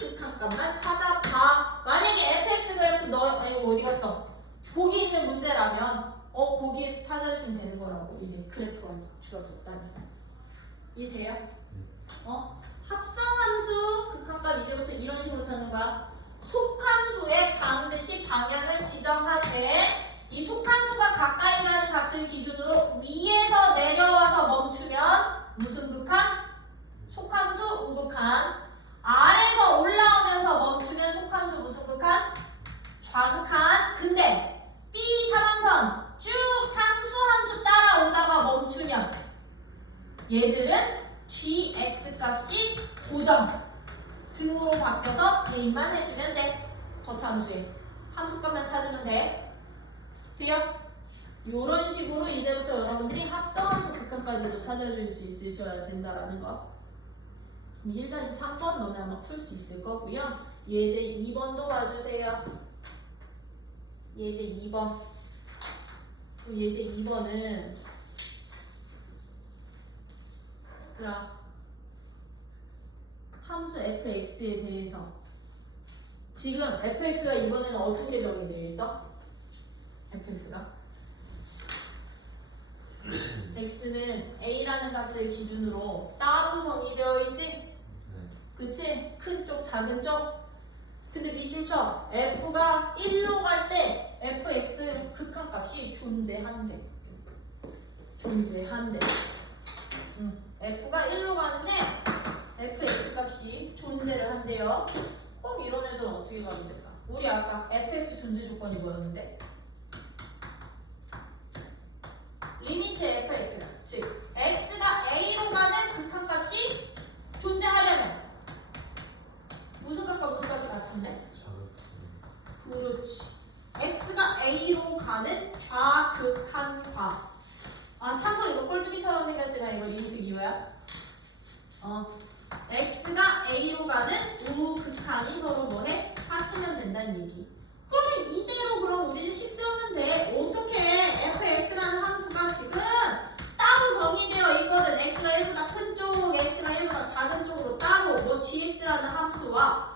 극한값만 찾아봐. 만약에 fx 그래프 너 어디 갔어? 보기 있는 문제라면 거기에서 주어졌다니. 이해돼요? 합성함수 극한값 이제부터 이런 식으로 찾는 거야. 속함수의 반드시 방향을 지정하되 이 속함수가 가까이 가는 값을 기준으로 위에서 내려와서 멈추면 무슨 극한? 속함수 우극한. 아래에서 올라오면서 멈추면 속함수 무슨 극한? 좌극한. 근데 B 사방선 쭉 상수함수 따라오다가 멈추면 얘들은 gx 값이 고정 등으로 바뀌어서 대입만 해주면 돼. 겉함수에 함수값만 찾으면 돼. 돼요? 요런 식으로 이제부터 여러분들이 합성함수 극한까지도 찾아줄 수 있으셔야 된다라는 거. 그럼 1-3번 너네 아마 풀 수 있을 거고요. 예제 2번도 봐주세요. 예제 2번. 예제 2번은 그럼 함수 fx에 대해서 지금 fx가 이번에는 어떻게 정의되어 있어? fx가 x는 a라는 값을 기준으로 따로 정의되어 있지? 그치? 큰 쪽, 작은 쪽? 근데 밑줄 쳐. f가 1로 갈 때 fx 극한값이 존재한대. f가 1로 가는데 fx 값이 존재를 한대요. 그럼 이런 애들은 어떻게 가면 될까? 우리 아까 fx 존재 조건이 뭐였는데? 리미트 fx가 즉 x가 a로 가는 극한값이 존재하려면 무슨 값과 무슨 값이 같은데? 그렇지. x가 a로 가는 좌극한과. 아 참고로 이거 꼴뚜기처럼 생겼지만 이거 리미트 기호야. x가 a로 가는 우극한이 서로 뭐해? 같으면 된다는 얘기. 그러면 이대로 그럼 우리는 식 세우면 돼. 어떻게 fx라는 함수가 지금 따로 정의되어 있거든. x가 1보다 큰 쪽, x가 1보다 작은 쪽으로 따로 뭐 gx라는 함수와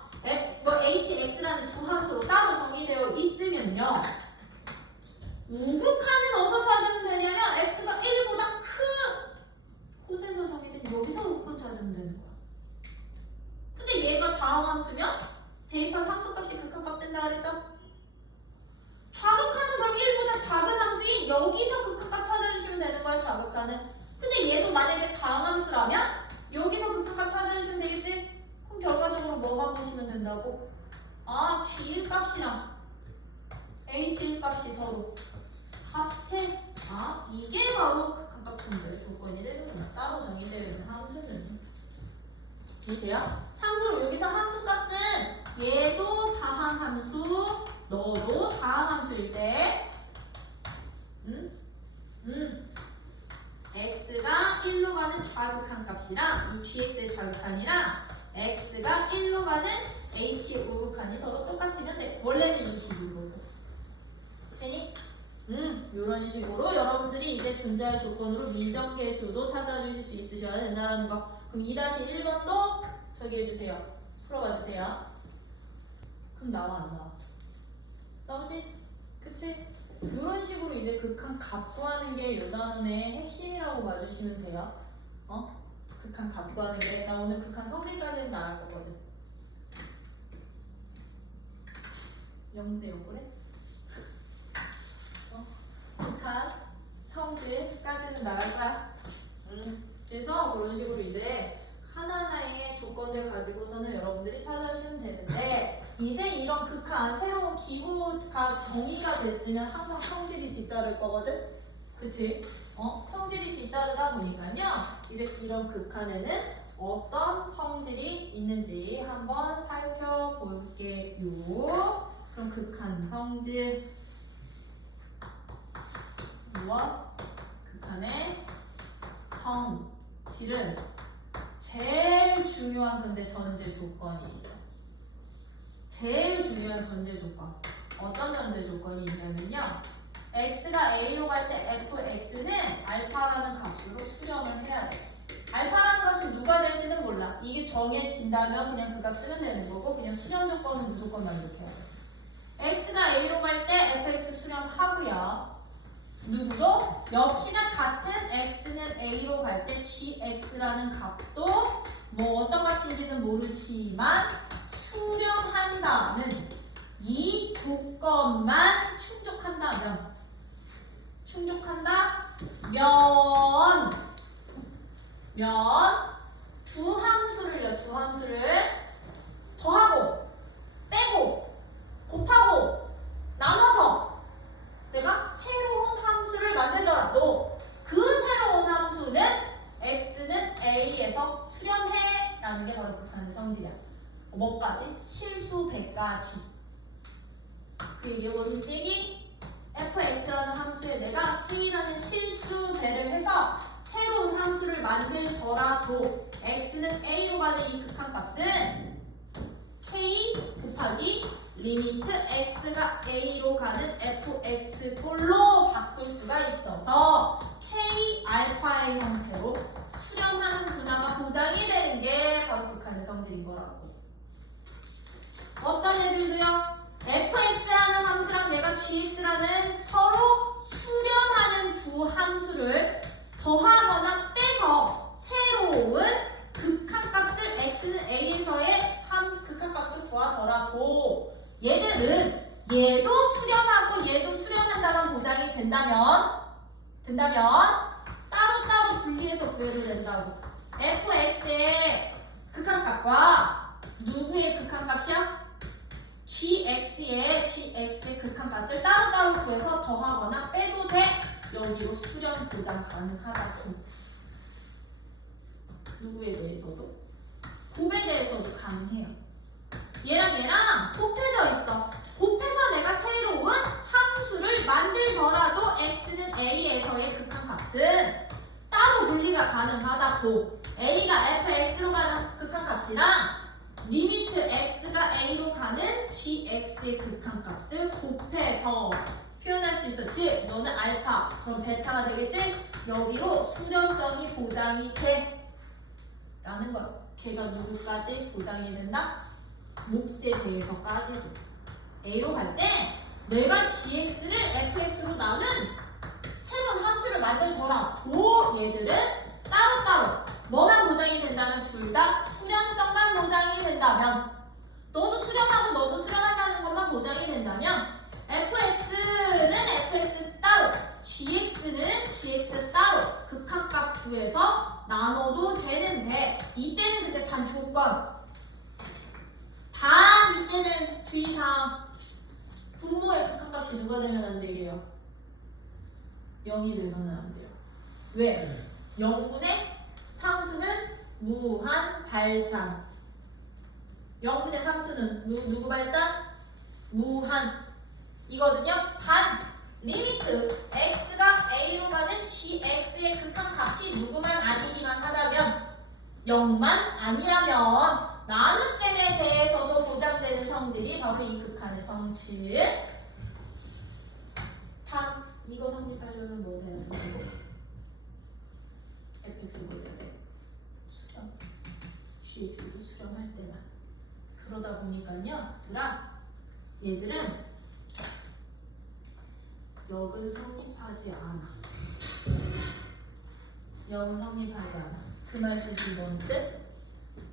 뭐 hx라는 두 함수로 따로 정의되어 있으면요. 우극한은 어디서 찾으면 되냐면 x가 1보다 큰 곳에서 정의된 여기서 우극한 찾으면 되는 거야. 근데 얘가 다음 함수면 대입한 함수값이 극한값 된다 그랬죠? 좌극한은 그럼 1보다 작은 함수인 여기서 극한값 찾아주시면 되는 거야. 좌극한은. 근데 얘도 만약에 다음 함수라면 여기서 극한값 찾아주시면 되겠지? 그럼 결과적으로 뭐만 보시면 된다고? 아 g1 값이랑 h1 값이 서로 같아. 아 이게 바로 극한값 존재 조건이 되는구나. 따로 정의되어 있는 함수는. 이해돼요? 참고로 여기서 함수값은 얘도 다항 함수, 너도 다항 함수일 때 x가 1로 가는 좌극한 값이랑 이 gx의 좌극한이랑 x가 1로 가는 h의 우극한이 서로 똑같으면 돼. 원래는 이 식이거든. 되니? 이런 식으로 여러분들이 이제 존재할 조건으로 밀정계수도 찾아주실 수 있으셔야 된다는 거. 그럼 2-1번도 저기 해주세요. 풀어봐 주세요. 그럼 나와 안 나와? 나오지? 그치? 이런 식으로 이제 극한 값 구하는 게 요 단원의 핵심이라고 봐주시면 돼요. 극한 값 구하는 게. 나 오늘 극한 성질까지는 나갈 거거든. 0대 0그래? 극한 성질까지는 나갈 거야. 그래서 그런 식으로 이제 하나하나의 조건을 가지고서는 여러분들이 찾아주시면 되는데, 이제 이런 극한 새로운 기호가 정의가 됐으면 항상 성질이 뒤따를 거거든. 그치? 성질이 뒤따르다 보니까요, 이제 이런 극한에는 어떤 성질이 있는지 한번 살펴볼게요. 그럼 극한 성질 무엇? 극한의 성질은 제일 중요한 근데 전제 조건이 있어. 제일 중요한 전제 조건. 어떤 전제 조건이 있냐면요, x가 a로 갈 때 fx는 알파라는 값으로 수렴을 해야 돼. 알파라는 값이 누가 될지는 몰라. 이게 정해진다면 그냥 그 값 쓰면 되는 거고, 그냥 수렴 조건은 무조건 만족해야 돼. x가 a로 갈 때 fx 수렴하고요. 누구도 역시나 같은 x는 a로 갈 때 gx라는 값도 뭐 어떤 값인지는 모르지만 수렴한다는 이 조건만 충족한다면 두 함수를 더하고 빼고 곱하고 나눠서 내가 새로운 함수를 만들더라도 그 새로운 함수는 x는 a에서 수렴해 라는 게 바로 극한의 성질이야. 뭐까지? 실수 배까지. 그 얘기 뭔 얘기? fx라는 함수에 내가 k라는 실수 배를 해서 새로운 함수를 만들더라도 x는 a로 가는 이 극한값은 k 곱하기 리미트 x가 a로 가는 fx꼴로 바꿀 수가 있어서 k 알파의 형태로 수렴하는 분야가 보장이 되는 게 바로 극한의 성질인 거라고. 어떤 애들도요. fx라는 함수랑 내가 gx라는 서로 수렴하는 두 함수를 더하거나 빼서 새로운 극한값을 x는 a에서의 극한값을 구하더라도 얘들은 얘도 수렴하고 얘도 수렴한다면 보장이 된다면 따로따로 분리해서 구해도 된다고. fx의 극한값과 누구의 극한값이야? gx의 극한값을 따로따로 구해서 더하거나 빼도 돼. 여기로 수렴 보장 가능하다고. 누구에 대해서도? 곱에 대해서도 가능해요. 얘랑 곱해져 있어. 곱해서 내가 새로운 함수를 만들더라도 x는 a에서의 극한값은 따로 분리가 가능하다고. a가 fx로 가는 극한값이랑 리미트 x가 a로 가는 gx의 극한값을 곱해서 표현할 수 있어. 즉 너는 알파 그럼 베타가 되겠지? 여기로 수렴성이 보장이 돼 라는 거야. 걔가 누구까지 보장이 된다? 몫에 대해서까지도. a로 갈 때 내가 gx를 fx로 나눈 새로운 함수를 만들더라도 얘들은 따로따로 뭐만 보장이 된다면 둘 다 수렴성만 보장이 된다면, 너도 수렴하고 너도 수렴한다는 것만 보장이 된다면 fx는 fx 따로 gx는 gx 따로 극한값 구해서 나눠도 되는데, 이때는 근데 단 조건, 이때는 주의사항, 분모의 극한값이 누가 되면 안 되게요? 0이 돼서는 안 돼요. 왜? 0분의 상수는 무한 발산. 0분의 상수는 누구 발산? 무한 이거든요. 단 리미트 x가 a로 가는 gx의 극한값이 누구만 아니기만 하다면, 0만 아니라면 나눗셈에 대해서도 보장되는 성질이 바로 이 극한의 성질. 단 이거 성립하려면 뭐 돼야 돼? fx 보여야 돼. 수렴. gx도 수렴할 때만. 그러다 보니까요, 얘들은 역은 성립하지 않아. 역은 성립하지 않아. 그 말 뜻이 뭔 뜻?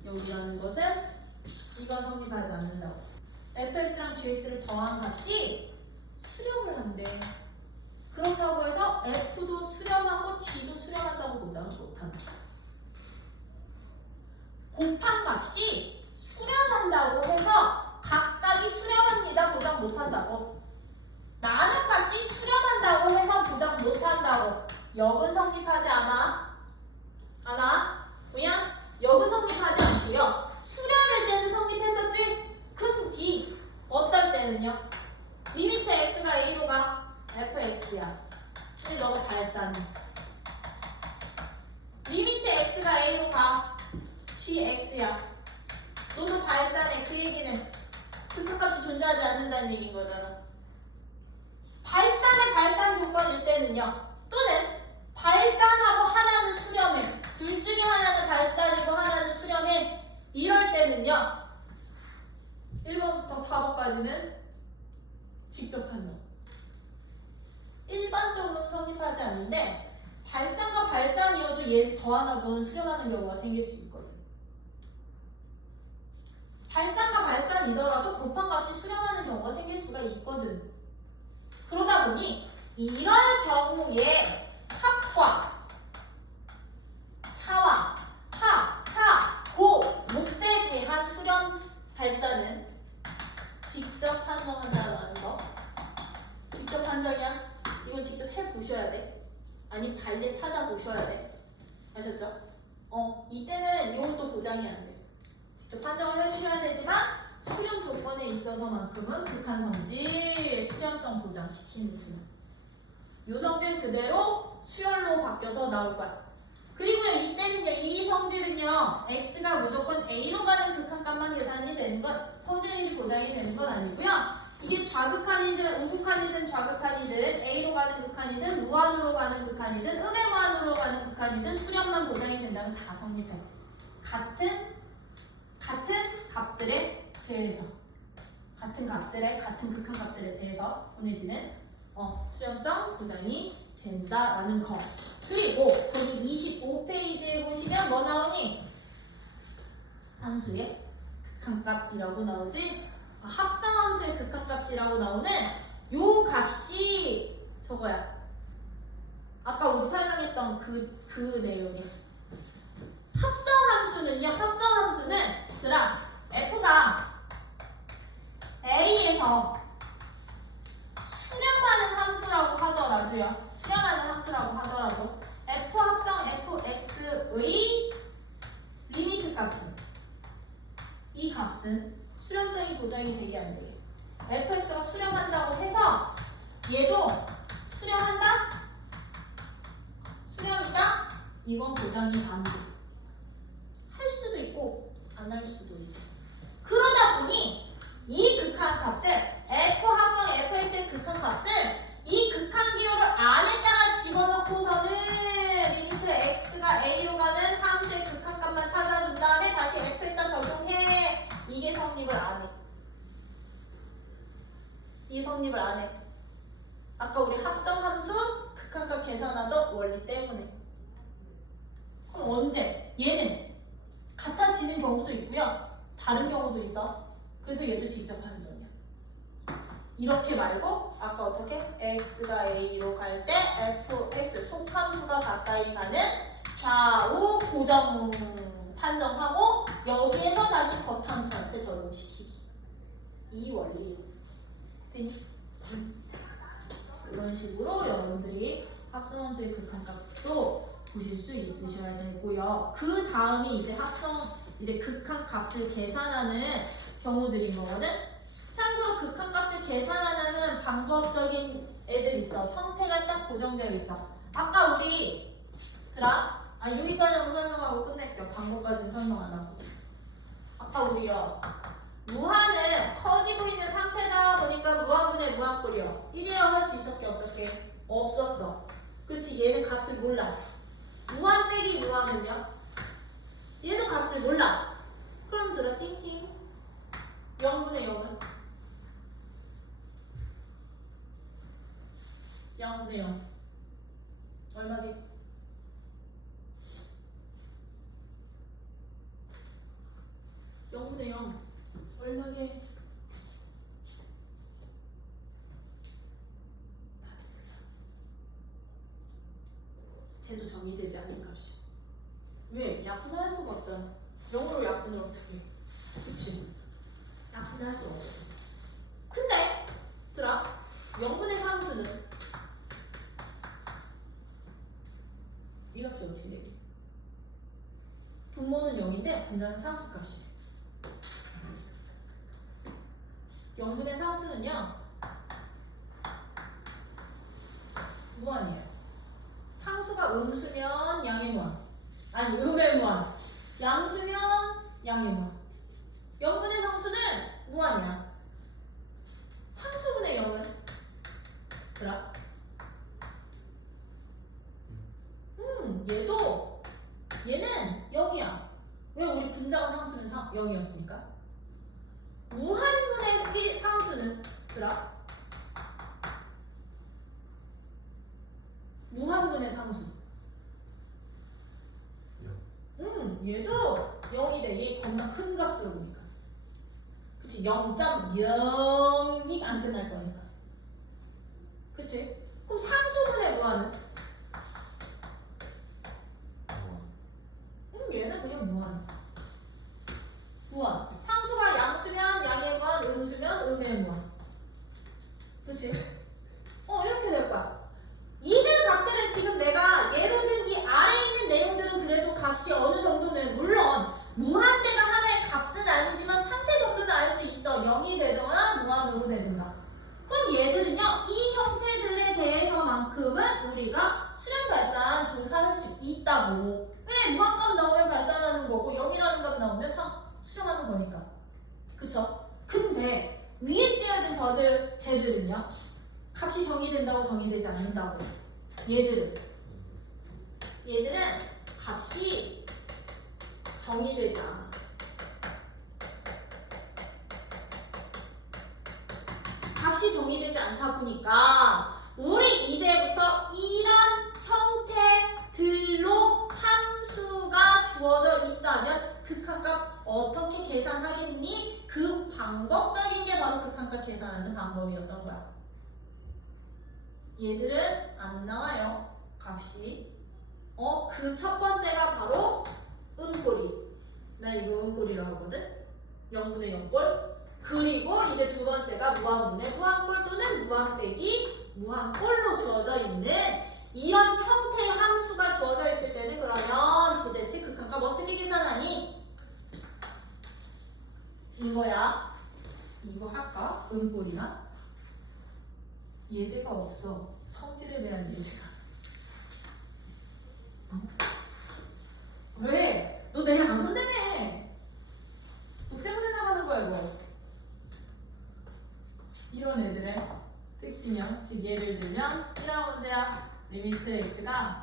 여기라는 것은 이건 성립하지 않는다고. fx랑 gx를 더한 값이 수렴을 한대. 그렇다고 해서 f도 수렴하고 g도 수렴한다고 보장을 못한다. 곱한 값이 수렴한다고 해서 각각이 수렴합니다 보장 못한다고. 나눈 값이 수렴한다고 해서 보장 못한다고. 역은 성립하지 않아. 왜냐? 역은 성립하지 않고요. 수렴할 때는 성립했었지? 근 뒤 어떨 때는요? 리미트 x가 a로 가. fx야. 근데 너가 발산해. 리미트 x가 a로 가. gx야. 너도 발산해. 그 얘기는 극한값이 존재하지 않는다는 얘기인 거잖아. 발산의 발산 조건일 때는요. 또는 발산하고 하나는 수렴해. 둘 중에 하나는 발산이고 하나는 수렴해. 이럴 때는요. 1번부터 4번까지는 직접 한다. 일반적으로는 성립하지 않는데 발산과 발산이어도 얘 더하나면 수렴하는 경우가 생길 수 있거든. 발산과 발산이더라도 곱한값이 수렴하는 경우가 생길 수가 있거든. 그러다 보니 이럴 경우에 합과 차와 합, 차, 고, 몫에 대한 수렴 발산은 직접 판정한다는 거. 직접 판정이야. 이건 직접 해보셔야 돼. 아니 발레 찾아보셔야 돼. 아셨죠? 이때는 이것도 보장이 안 돼. 직접 판정을 해주셔야 되지만 수렴 조건에 있어서만큼은 극한 성질 수렴성 보장시키는 구조. 요 성질 그대로 수열로 바뀌어서 나올 거야. 그리고 이때는요, 이 성질은요, x가 무조건 a로 가는 극한값만 계산이 되는 건 성질이 보장이 되는 건 아니고요. 이게 좌극한이든 우극한이든 좌극한이든 a로 가는 극한이든 무한으로 가는 극한이든 음의 무한으로 가는 극한이든 수렴만 보장이 된다면 다 성립해. 같은 값들에 대해서 같은 극한 값들에 대해서 보내지는 수렴성 보장이 된다라는 거. 그리고 거기 25페이지에 보시면 뭐 나오니? 함수의 극한값이라고 나오지? 합성함수의 극한값이라고 나오는 요 값이 저거야. 아까 우리 설명했던 그 내용이야. 합성함수는요. 합성함수는 f가 a에서 수렴하는 함수라고 하더라도 f 합성 fx의 리미트 값은 이 값은 수렴성이 보장이 되게 안 되게 fx가 수렴한다고 해서 얘도 수렴한다? 수렴이다? 이건 보장이 안 돼. 할 수도 있고 안 할 수도 있어. 그러다 보니 이 극한값을 f 합성 fx의 극한값을 이 극한 기호를 안에다가 집어넣고서는 리미트 x가 a로 가는 함수의 극한값만 찾아준 다음에 다시 f에다 적용해. 이게 성립을 안 해. 이게 성립을 안 해. 아까 우리 합성함수 극한값 계산하던 원리 때문에. 그럼 언제? 얘는 같아지는 경우도 있고요. 다른 경우도 있어. 그래서 얘도 직접 판정이야. 이렇게 말고 아까 어떻게? x가 a로 갈 때 fx 속함수가 가까이 가는 좌우 고정 판정하고 여기에서 다시 겉함수한테 적용시키기. 이 원리. 됐니? 이런 식으로 여러분들이 합성함수의 극한값도 보실 수 있으셔야 되고요. 그 다음이 이제 극한값을 계산하는 경우들인 거거든. 참고로 극한값을 계산하는 방법적인 애들 있어. 형태가 딱 고정되어 있어. 아까 우리 여기까지만 설명하고 끝낼게요. 방법까지는 설명 안 하고. 아까 우리요. 무한은 커지고 있는 상태다 보니까 무한분의 무한꼴이요. 1이라고 할 수 있었게 없었게? 없었어. 그치? 얘는 값을 몰라. 무한 빼기 무한은요? 얘도 값을 몰라. 그럼 들어 띵팅. 0분의 0은? 0분의 0 얼마게? 0분의 0 얼마게? 쟤도 정의되지 않는 값이. 왜? 약분할 수가 없잖아. 0으로 약분을 어떻게 해? 그치? 약분할 수가 없어. 근데 들아 0분의 상수는 이 값이 어떻게 되지? 분모는 0인데 분자는 상수값이에요. 0분의 상수는요 무한이에요. 상수가 음수면 양의 무한, 아니 음의 무한, 양수면 양의 무한. 0분의 상수는 무한이야. 상수분의 0은 그래? 얘는 0이야. 왜? 우리 분자가 상수는 0이었으니까. 무한분의 상수는 그래? 0이 돼. 얘 겁나 큰 값으로 보니까. 그치? 0.0이 안 끝날 거니까. 그치? 그럼 상수분의 무한은? 얘는 그냥 무한. 무한. 상수가 양수면 양의 무한, 음수면 음의 무한. 그치? 이렇게 될 거야. 이들 값들을 지금 내가 예로 든 이 아래에 있는 내용들은 그래도 값이 어느 정도는 물론 무한대가 하나의 값은 아니지만 상태 정도는 알 수 있어. 0이 되거나 무한으로 되든가. 그럼 얘들은요, 이 형태들에 대해서만큼은 우리가 수렴 발산 조사할 수 있다고. 왜? 무한값 나오면 발산하는 거고 0이라는 값 나오면 수렴하는 거니까. 그쵸? 근데 위에 쓰여진 쟤들은요, 값이 정의된다고 정의되지 않는다고. 얘들은 값이 정의되지 않아. 값이 정의되지 않다 보니까 우리 이제부터 이런 형태들로 함수가 주어져 있다면 극한값 어떻게 계산하겠니? 그 방법적인 게 바로 극한값 계산하는 방법이었던 거야. 얘들은 안 나와요. 값이. 그 첫 번째가 바로 은꼴이. 나 이거 은꼴이라고 하거든. 0분의 0꼴. 그리고 이제 두 번째가 무한분의 무한꼴 또는 무한 빼기 무한꼴로 주어져 있는 이런 형태의 함수가 주어져 있을 때는 그러면 도대체 극한값 어떻게 계산하니? 이거야. 이거 할까? 은꼴이나? 예제가 없어. 성질에 대한 예제가. 왜? 너 내일 안 온다며. 너 때문에 나가는 거야 이거. 이런 애들의 특징형. 즉 예를 들면 이런 문제야. 리미트 x가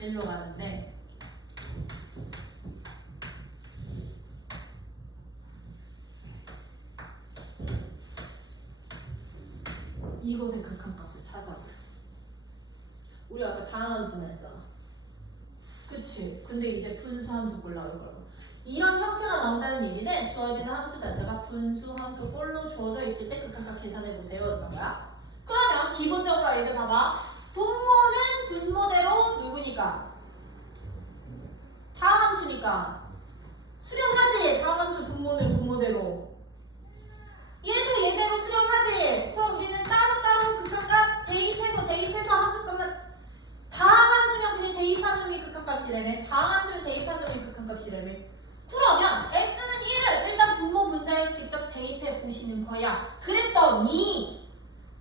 1로 가는데 이것의 극한값을 찾아봐. 우리 아까 다항함수나 했잖아. 그치? 근데 이제 분수함수 꼴 나올 거야. 이런 형태가 나온다는 얘기는 주어지는 함수 자체가 분수함수 꼴로 주어져 있을 때 극한값 계산해 보세요 였던 거야. 그러면 기본적으로 얘들 봐봐. 분모는 분모대로 누구니까? 다항함수니까 수렴하지. 다항함수 분모는 분모대로. 얘도 얘대로 수렴하지. 그럼 우리는 따로따로 극한값 대입해서 함수값만 다항함수면 그냥 대입한 놈이 극한값이라며. 다항함수면 대입한 놈이 극한값이라며. 그러면 x는 1을 일단 분모 분자에 직접 대입해 보시는 거야. 그랬더니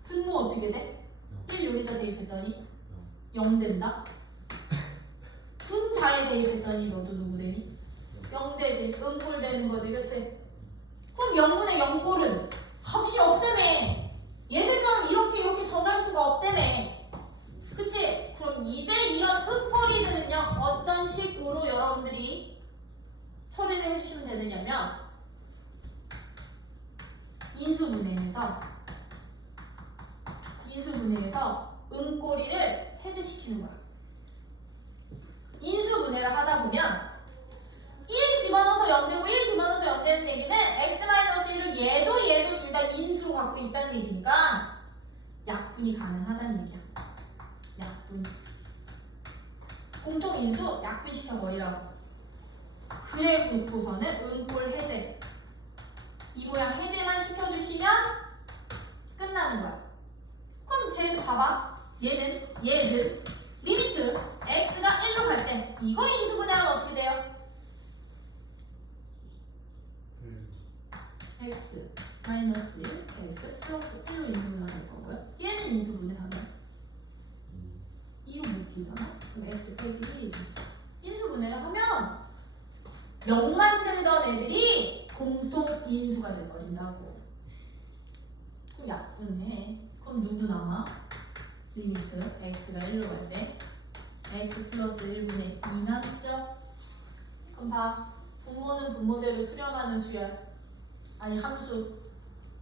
분모 어떻게 돼? 1 여기다 대입했더니 0 된다. 분자에 대입했더니 너도 누구 되니? 0 되지. 은꼴 되는 거지. 그치? 그럼 0분의 0꼴은 값이 없다며. 얘들처럼 이렇게 전할 수가 없다며. 그치? 그럼 이제 이런 은꼴이들은요 어떤 식으로 여러분들이 처리를 해주시면 되느냐면 인수분해해서 은꼴이를 해제시키는 거야. 인수분해를 하다 보면 1 집어넣어서 0 되고 1 집어넣어서 0 되는 얘기는 x-1을 얘도 둘 다 인수로 갖고 있다는 얘기니까 약분이 가능하다는 얘기야. 약분. 공통인수 약분시켜버리라고. 그래 놓고서는 은꼴 해제. 이 모양 해제만 시켜주시면 끝나는 거야. 그럼 쟤는 봐봐. 얘는 리미트 x가 1로 갈 때 이거 인수분해하면 어떻게 돼요? x 마이너스 1 x 플러스 1로 인수분해할 거고요. 얘는 인수분해하면 2로 묶이잖아. 그럼 x 빼기 1이지. 인수분해를 하면 0 만들던 애들이 공통 인수가 돼버린다고. 그럼 약분해. 그럼 누구 남아? 리미트 x가 1로 갈 때 x 플러스 1분의 2 남죠? 그럼 봐. 분모는 분모대로 수렴하는 수열. 아니 함수.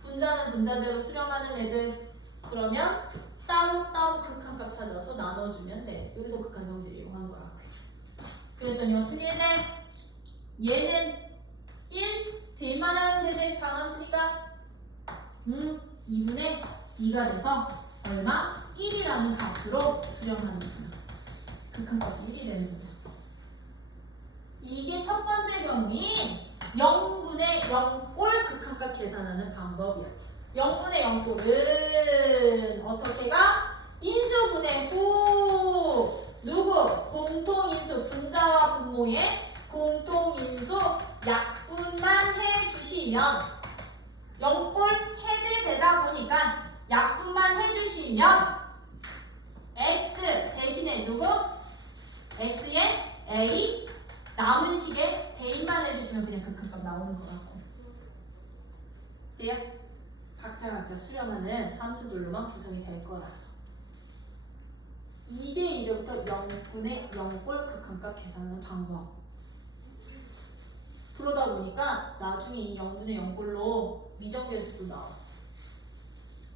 분자는 분자대로 수렴하는 애들. 그러면 따로따로 극한값 찾아서 나눠주면 돼. 여기서 극한성질 이용한 거야. 그랬더니 어떻게 돼? 얘는 1 대입만 하면 되지. 방함수니까 2분의 2가 돼서 얼마? 1이라는 값으로 수렴하는 거야. 극한값이 1이 되는 거야. 이게 첫 번째 경우인 0분의 0꼴 극한값 계산하는 방법이야. 0분의 0꼴은 어떻게 가? 인수분해 후 누구? 공통인수 분자와 분모의 공통인수 약분만 해주시면 0꼴 해제되다 보니까 약분만 해주시면 x 대신에 누구? x의 a 남은 식에 대입만 해주시면 그냥 극한값 나오는 것 같고 돼요? 각자 수렴하는 함수들로만 구성이 될 거라서 이게 이제부터 0분의 0꼴 극한값 계산하는 방법. 그러다 보니까 나중에 이 0분의 0꼴로 미정될 수도 나와.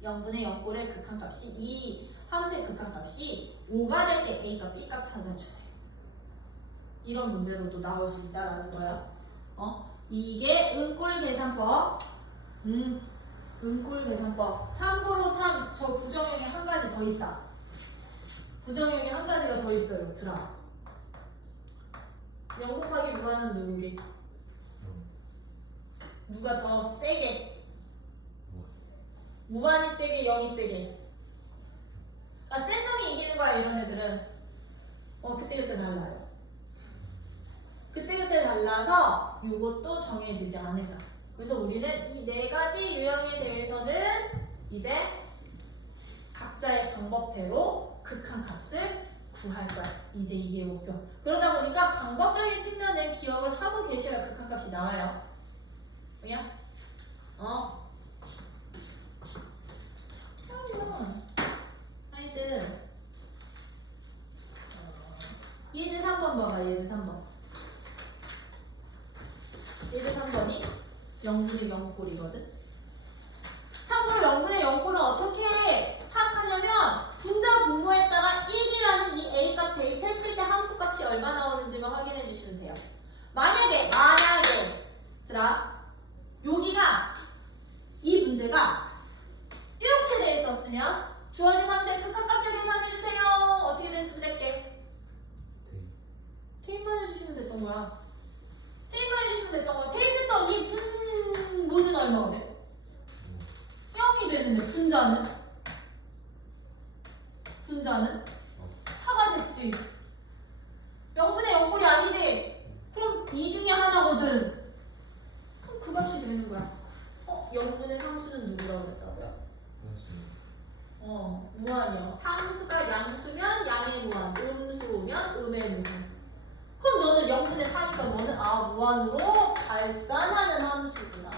0분의 0꼴의 극한값이 이 함수의 극한값이 5가 될 때 A값, B값 찾아주세요. 이런 문제로도 나올 수 있다라는 거야. 이게 은꼴 계산법. 은꼴 계산법. 참고로 저 부정형이 한 가지 더 있다. 부정형이 한 가지가 더 있어요. 들아. 0 곱하기 무한은 누구게? 누가 더 세게? 무한이 세게, 0이 세게. 그러니까 센 놈이 이기는 거야. 이런 애들은. 그때그때 달라요. 그때그때 달라서 이것도 정해지지 않을까. 그래서 우리는 이 네 가지 유형에 대해서는 이제 각자의 방법대로 극한값을 구할 거야. 이제 이게 목표. 그러다 보니까 방법적인 측면에 기억을 하고 계셔야 극한값이 나와요. 그냥 하여튼 예제 3번 봐봐. 예제 3번. 예제 3번이 0분의 0꼴이거든. 참고로 0분의 0꼴은 어떻게 파악하냐면 분자 분모에다가 1이라는 이 A값 대입했을 때 함수값이 얼마 나오는지만 확인해 주시면 돼요. 만약에 들아 여기가 이 문제가 이렇게 돼 있었으면 주어진 함수의 극한값을 계산해 주세요. 어떻게 됐으면 될게? 대입만 해주시면 됐던 거야. 대입만 해주시면 됐던 거야. 대입했던 이 분모는 얼마가 돼? 0이 되는데 분자는 4가 됐지. 0분의 0꼴이 아니지. 그럼 2 중에 하나거든. 그럼 그 값이 되는 거야. 0분의 상수는 누구라고 했다고요? 무한이요. 상수가 양수면 양의 무한, 음수면 음의 무한. 그럼 너는 0분의 4니까 너는 무한으로 발산하는 함수구나.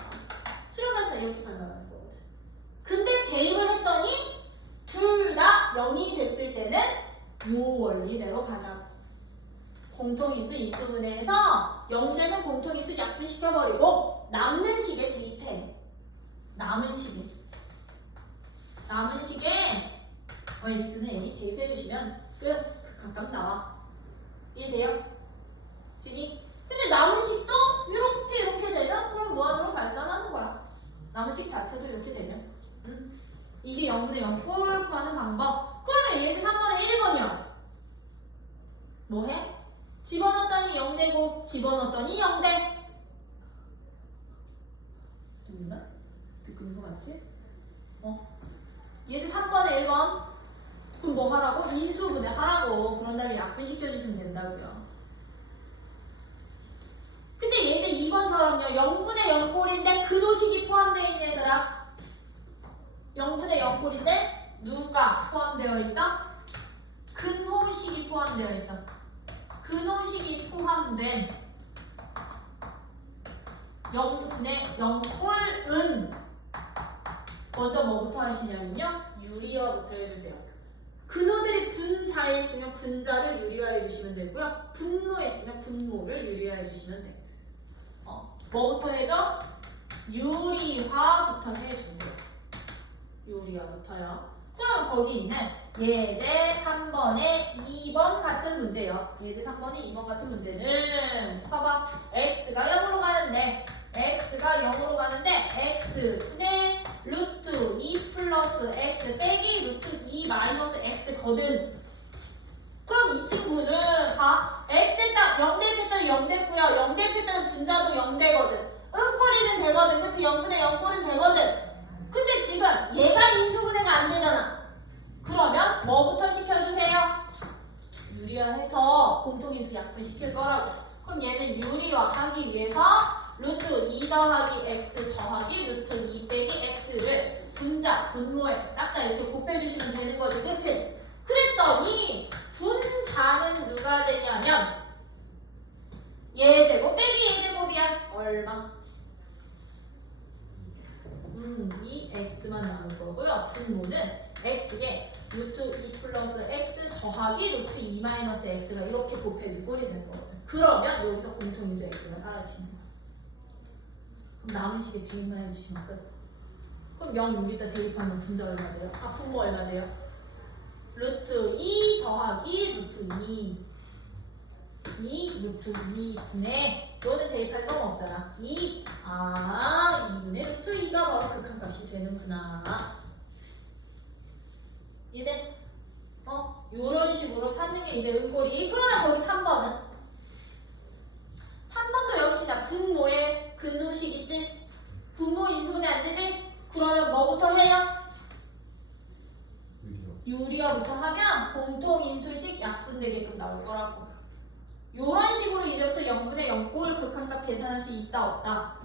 수렴 발산 이렇게 판단하는 거거든. 근데 대입을 했더니 둘 다 0이 됐을 때는 요 원리대로 가자. 공통인수 인수분해에서 0되는 공통인수 약분시켜버리고 남는 식에 대입해. 남은 식에 x는 a 대입해주시면 극한값 나와. 이해돼요? 되니? 근데 남은 식도 이렇게 되면 그럼 무한으로 발산하는 거야. 남은 식 자체도 이렇게 되면. 이게 0분의 0꼴 구하는 방법. 그러면 예제 3번에 1번이야. 뭐해? 집어넣었더니 0되고 집어넣었더니 0돼. 누구나? 듣고 있는 거 맞지? 예제 3번에 1번. 그럼 뭐 하라고? 인수분해 하라고. 그런 다음에 약분시켜주시면 된다고요. 근데 예제 2번처럼요. 0분의 0꼴인데 근호식이 포함되어 있는 얘들아. 0분의 0꼴인데 누가 포함되어 있어? 근호식이 포함되어 있어. 근호식이 포함된 0분의 0꼴은 먼저 뭐부터 하시냐면요. 유리화부터 해주세요. 근호들이 분자에 있으면 분자를 유리화해 주시면 되고요. 분모에 있으면 분모를 유리화해 주시면 돼. 뭐부터 해줘? 유리화부터 해주세요. 유리화부터요. 그러면 거기 있는 예제 3번에 2번 같은 문제요. 예제 3번에 2번 같은 문제는 봐봐. x가 0으로 가는데 x분의 루트 2 플러스 x 빼기 루트 2 마이너스 x거든. 그럼 이 친구는 봐. x에 딱 0 대입했더니 0 됐고요. 0 대입했더니 분자도 0 되거든. 은꼴이는 되거든. 그치? 0분의 0꼴은 되거든. 근데 지금 얘가 인수분해가 안 되잖아. 그러면 뭐부터 시켜주세요? 유리화해서 공통인수 약분시킬 거라고. 그럼 얘는 유리화하기 위해서 루트 2 더하기 x 더하기 루트 2 빼기 x를 분자, 분모에 싹 다 이렇게 곱해주시면 되는 거지. 그치? 그랬더니 분자는 누가 되냐면 얘제곱 빼기 얘제곱이야. 얼마? 이 x만 나올 거고요. 분모는 x에 루트 2 플러스 x 더하기 루트 2 마이너스 x가 이렇게 곱해진 꼴이 될 거거든. 그러면 여기서 공통인수 x가 사라지는 거야. 그럼 남은 식에 대입만 해주시면 끝. 그럼 0 여기다 대입하면 분자 얼마 돼요? 아, 분모 얼마 돼요? 루트 2 더하기 루트 2 루트 2분의 너는 대입할 건 없잖아. 2분의 루트 2가 바로 극한값이 되는구나. 이해돼? 요런 식으로 찾는 게 이제 은꼴이. 그러면 거기 3번은? 3번도 역시나 분모의 근호식 있지? 분모 인수분해 안 되지? 그러면 뭐부터 해요? 유리화부터 하면 공통인수식 약분되게끔 나올 거라고. 요런 식으로 이제부터 0분의 0꼴 극한값 계산할 수 있다 없다?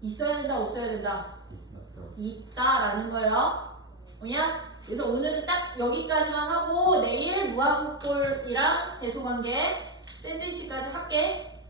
있어야 된다 없어야 된다? 있다라는 거예요. 뭐냐? 그래서 오늘은 딱 여기까지만 하고 내일 무한꼴이랑 대소관계 샌드위치까지 할게.